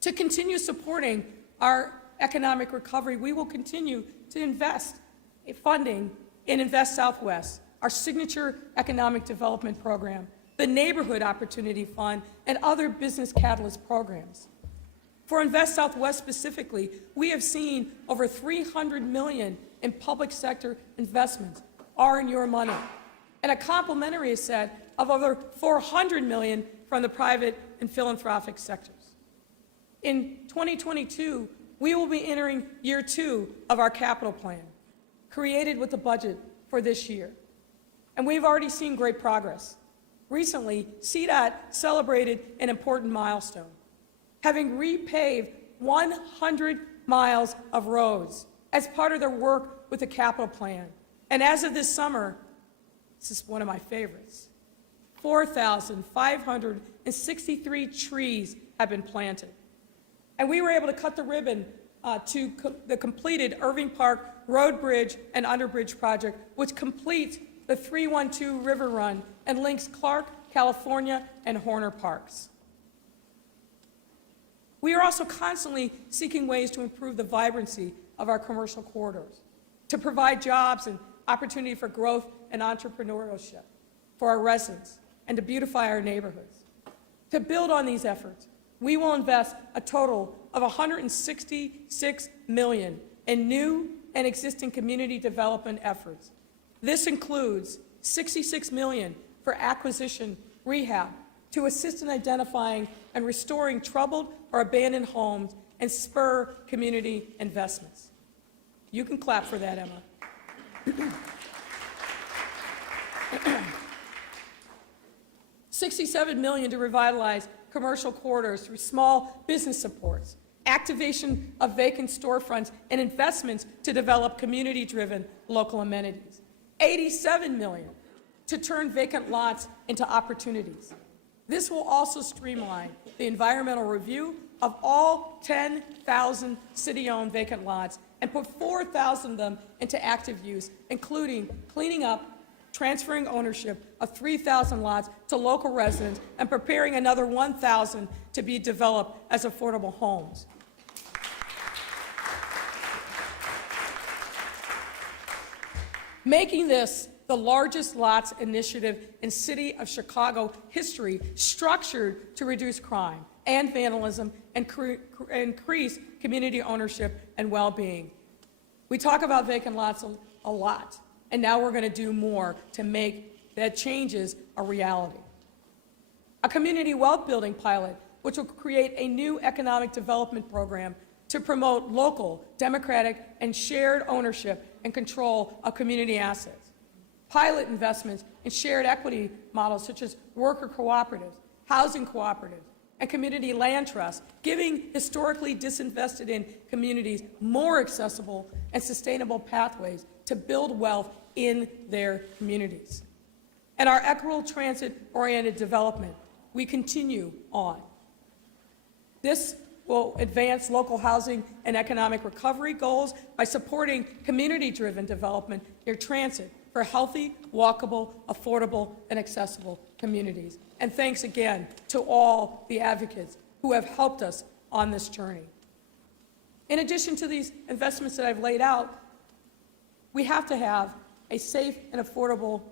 To continue supporting our economic recovery, we will continue to invest in funding in Invest Southwest, our signature economic development program, the Neighborhood Opportunity Fund, and other business catalyst programs. For Invest Southwest specifically, we have seen over $300 million in public sector investments, our and your money, and a complementary set of over $400 million from the private and philanthropic sectors. In 2022, we will be entering year 2 of our capital plan, created with the budget for this year. And we've already seen great progress. Recently, CDOT celebrated an important milestone, having repaved 100 miles of roads as part of their work with the capital plan. And as of this summer, this is one of my favorites, 4,563 trees have been planted. And we were able to cut the ribbon to the completed Irving Park Road Bridge and Underbridge project, which completes the 312 River Run and links Clerk, California, and Horner Parks. We are also constantly seeking ways to improve the vibrancy of our commercial corridors, to provide jobs and opportunity for growth and entrepreneurship for our residents, and to beautify our neighborhoods. To build on these efforts, we will invest a total of $166 million in new and existing community development efforts. This includes $66 million for acquisition rehab to assist in identifying and restoring troubled or abandoned homes and spur community investments. You can clap for that, Emma. $67 million to revitalize commercial corridors through small business supports, activation of vacant storefronts, and investments to develop community-driven local amenities. $87 million to turn vacant lots into opportunities. This will also streamline the environmental review of all 10,000 city-owned vacant lots and put 4,000 of them into active use, including cleaning up, transferring ownership of 3,000 lots to local residents, and preparing another 1,000 to be developed as affordable homes. Making this the largest lots initiative in City of Chicago history, structured to reduce crime and vandalism and increase community ownership and well-being. We talk about vacant lots a lot, and now we're going to do more to make that changes a reality. A community wealth building pilot, which will create a new economic development program to promote local, democratic, and shared ownership and control of community assets. Pilot investments in shared equity models such as worker cooperatives, housing cooperatives, and community land trusts, giving historically disinvested in communities more accessible and sustainable pathways to build wealth in their communities. And our equitable transit-oriented development, we continue on. This will advance local housing and economic recovery goals by supporting community-driven development near transit for healthy, walkable, affordable, and accessible communities. And thanks again to all the advocates who have helped us on this journey. In addition to these investments that I've laid out, we have to have a safe and affordable,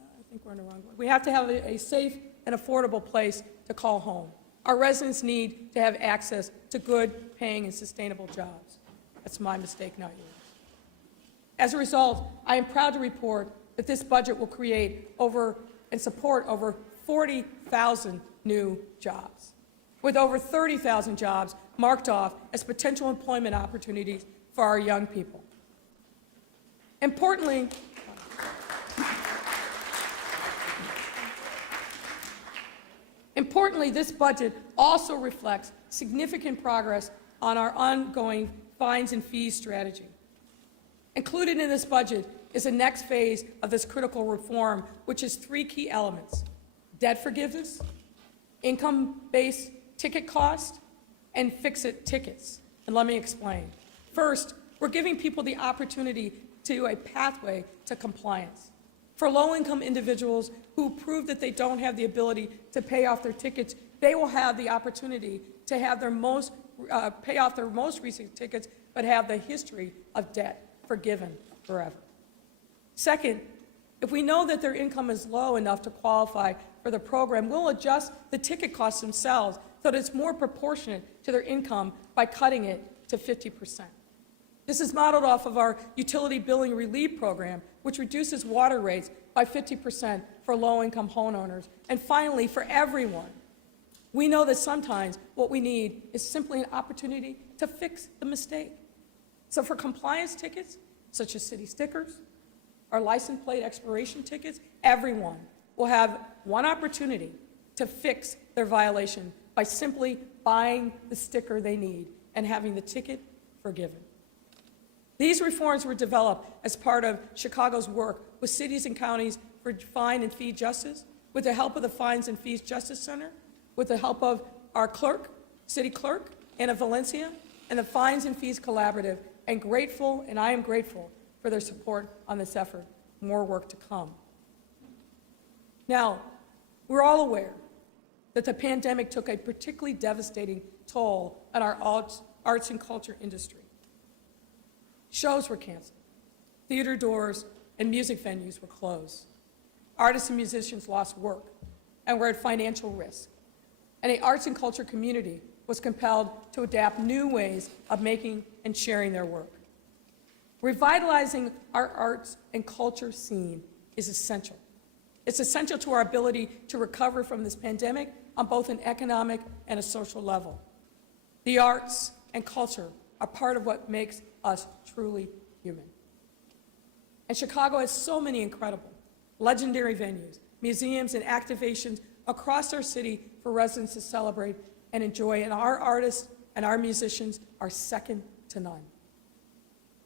I think we're in the wrong one. We have to have a safe and affordable place to call home. Our residents need to have access to good, paying, and sustainable jobs. That's my mistake, not yours. As a result, I am proud to report that this budget will create and support over 40,000 new jobs, with over 30,000 jobs marked off as potential employment opportunities for our young people. Importantly, this budget also reflects significant progress on our ongoing fines and fees strategy. Included in this budget is the next phase of this critical reform, which is 3 key elements: debt forgiveness, income-based ticket cost, and fix-it tickets. And let me explain. First, we're giving people the opportunity to a pathway to compliance. For low-income individuals who prove that they don't have the ability to pay off their tickets, they will have the opportunity to have their pay off their most recent tickets, but have the history of debt forgiven forever. Second, if we know that their income is low enough to qualify for the program, we'll adjust the ticket costs themselves so that it's more proportionate to their income by cutting it to 50%. This is modeled off of our utility billing relief program, which reduces water rates by 50% for low-income homeowners. And finally, for everyone, we know that sometimes what we need is simply an opportunity to fix the mistake. So for compliance tickets, such as city stickers, or license plate expiration tickets, everyone will have one opportunity to fix their violation by simply buying the sticker they need and having the ticket forgiven. These reforms were developed as part of Chicago's work with cities and counties for fine and fee justice, with the help of the Fines and Fees Justice Center, with the help of our clerk, city clerk, Anna Valencia, and the Fines and Fees Collaborative, and I am grateful for their support on this effort. More work to come. Now, we're all aware that the pandemic took a particularly devastating toll on our arts and culture industry. Shows were canceled, theater doors and music venues were closed. Artists and musicians lost work and were at financial risk. And the arts and culture community was compelled to adapt new ways of making and sharing their work. Revitalizing our arts and culture scene is essential. It's essential to our ability to recover from this pandemic on both an economic and a social level. The arts and culture are part of what makes us truly human. And Chicago has so many incredible, legendary venues, museums, and activations across our city for residents to celebrate and enjoy, and our artists and our musicians are second to none.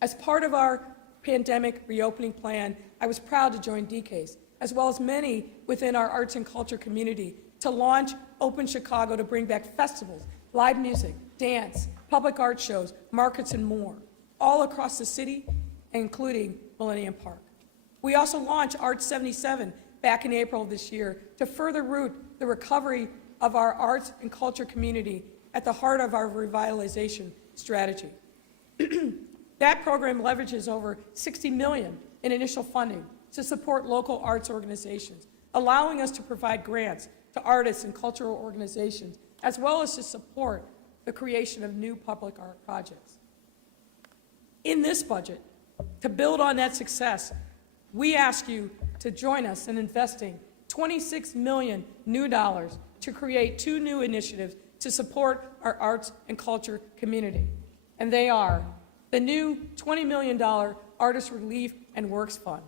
As part of our pandemic reopening plan, I was proud to join DCASE, as well as many within our arts and culture community, to launch Open Chicago to bring back festivals, live music, dance, public art shows, markets, and more, all across the city, including Millennium Park. We also launched Art 77 back in April of this year to further root the recovery of our arts and culture community at the heart of our revitalization strategy. That program leverages over $60 million in initial funding to support local arts organizations, allowing us to provide grants to artists and cultural organizations, as well as to support the creation of new public art projects. In this budget, to build on that success, we ask you to join us in investing $26 million new dollars to create 2 new initiatives to support our arts and culture community. And they are the new $20 million Artist Relief and Works Fund,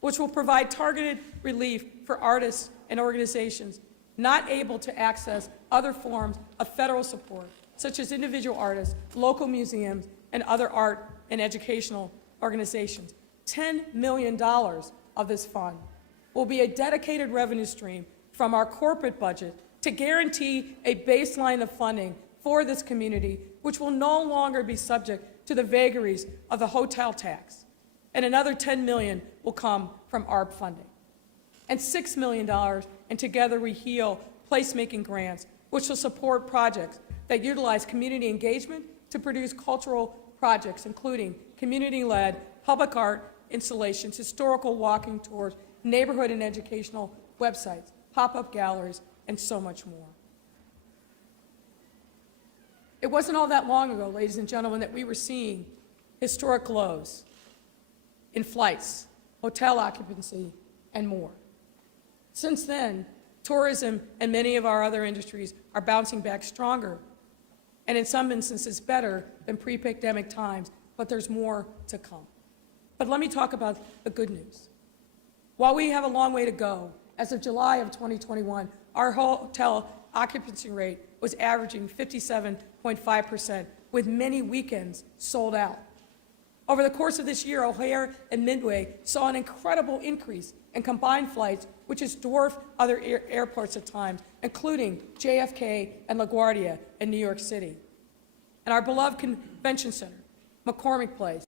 which will provide targeted relief for artists and organizations not able to access other forms of federal support, such as individual artists, local museums, and other art and educational organizations. $10 million of this fund will be a dedicated revenue stream from our corporate budget to guarantee a baseline of funding for this community, which will no longer be subject to the vagaries of the hotel tax. And another $10 million will come from ARP funding. And $6 million in Together We Heal placemaking grants, which will support projects that utilize community engagement to produce cultural projects, including community-led public art installations, historical walking tours, neighborhood and educational websites, pop-up galleries, and so much more. It wasn't all that long ago, ladies and gentlemen, that we were seeing historic lows in flights, hotel occupancy, and more. Since then, tourism and many of our other industries are bouncing back stronger, and in some instances better than pre-pandemic times, but there's more to come. But let me talk about the good news. While we have a long way to go, as of July of 2021, our hotel occupancy rate was averaging 57.5%, with many weekends sold out. Over the course of this year, O'Hare and Midway saw an incredible increase in combined flights, which has dwarfed other airports at times, including JFK and LaGuardia in New York City. And our beloved convention center, McCormick Place,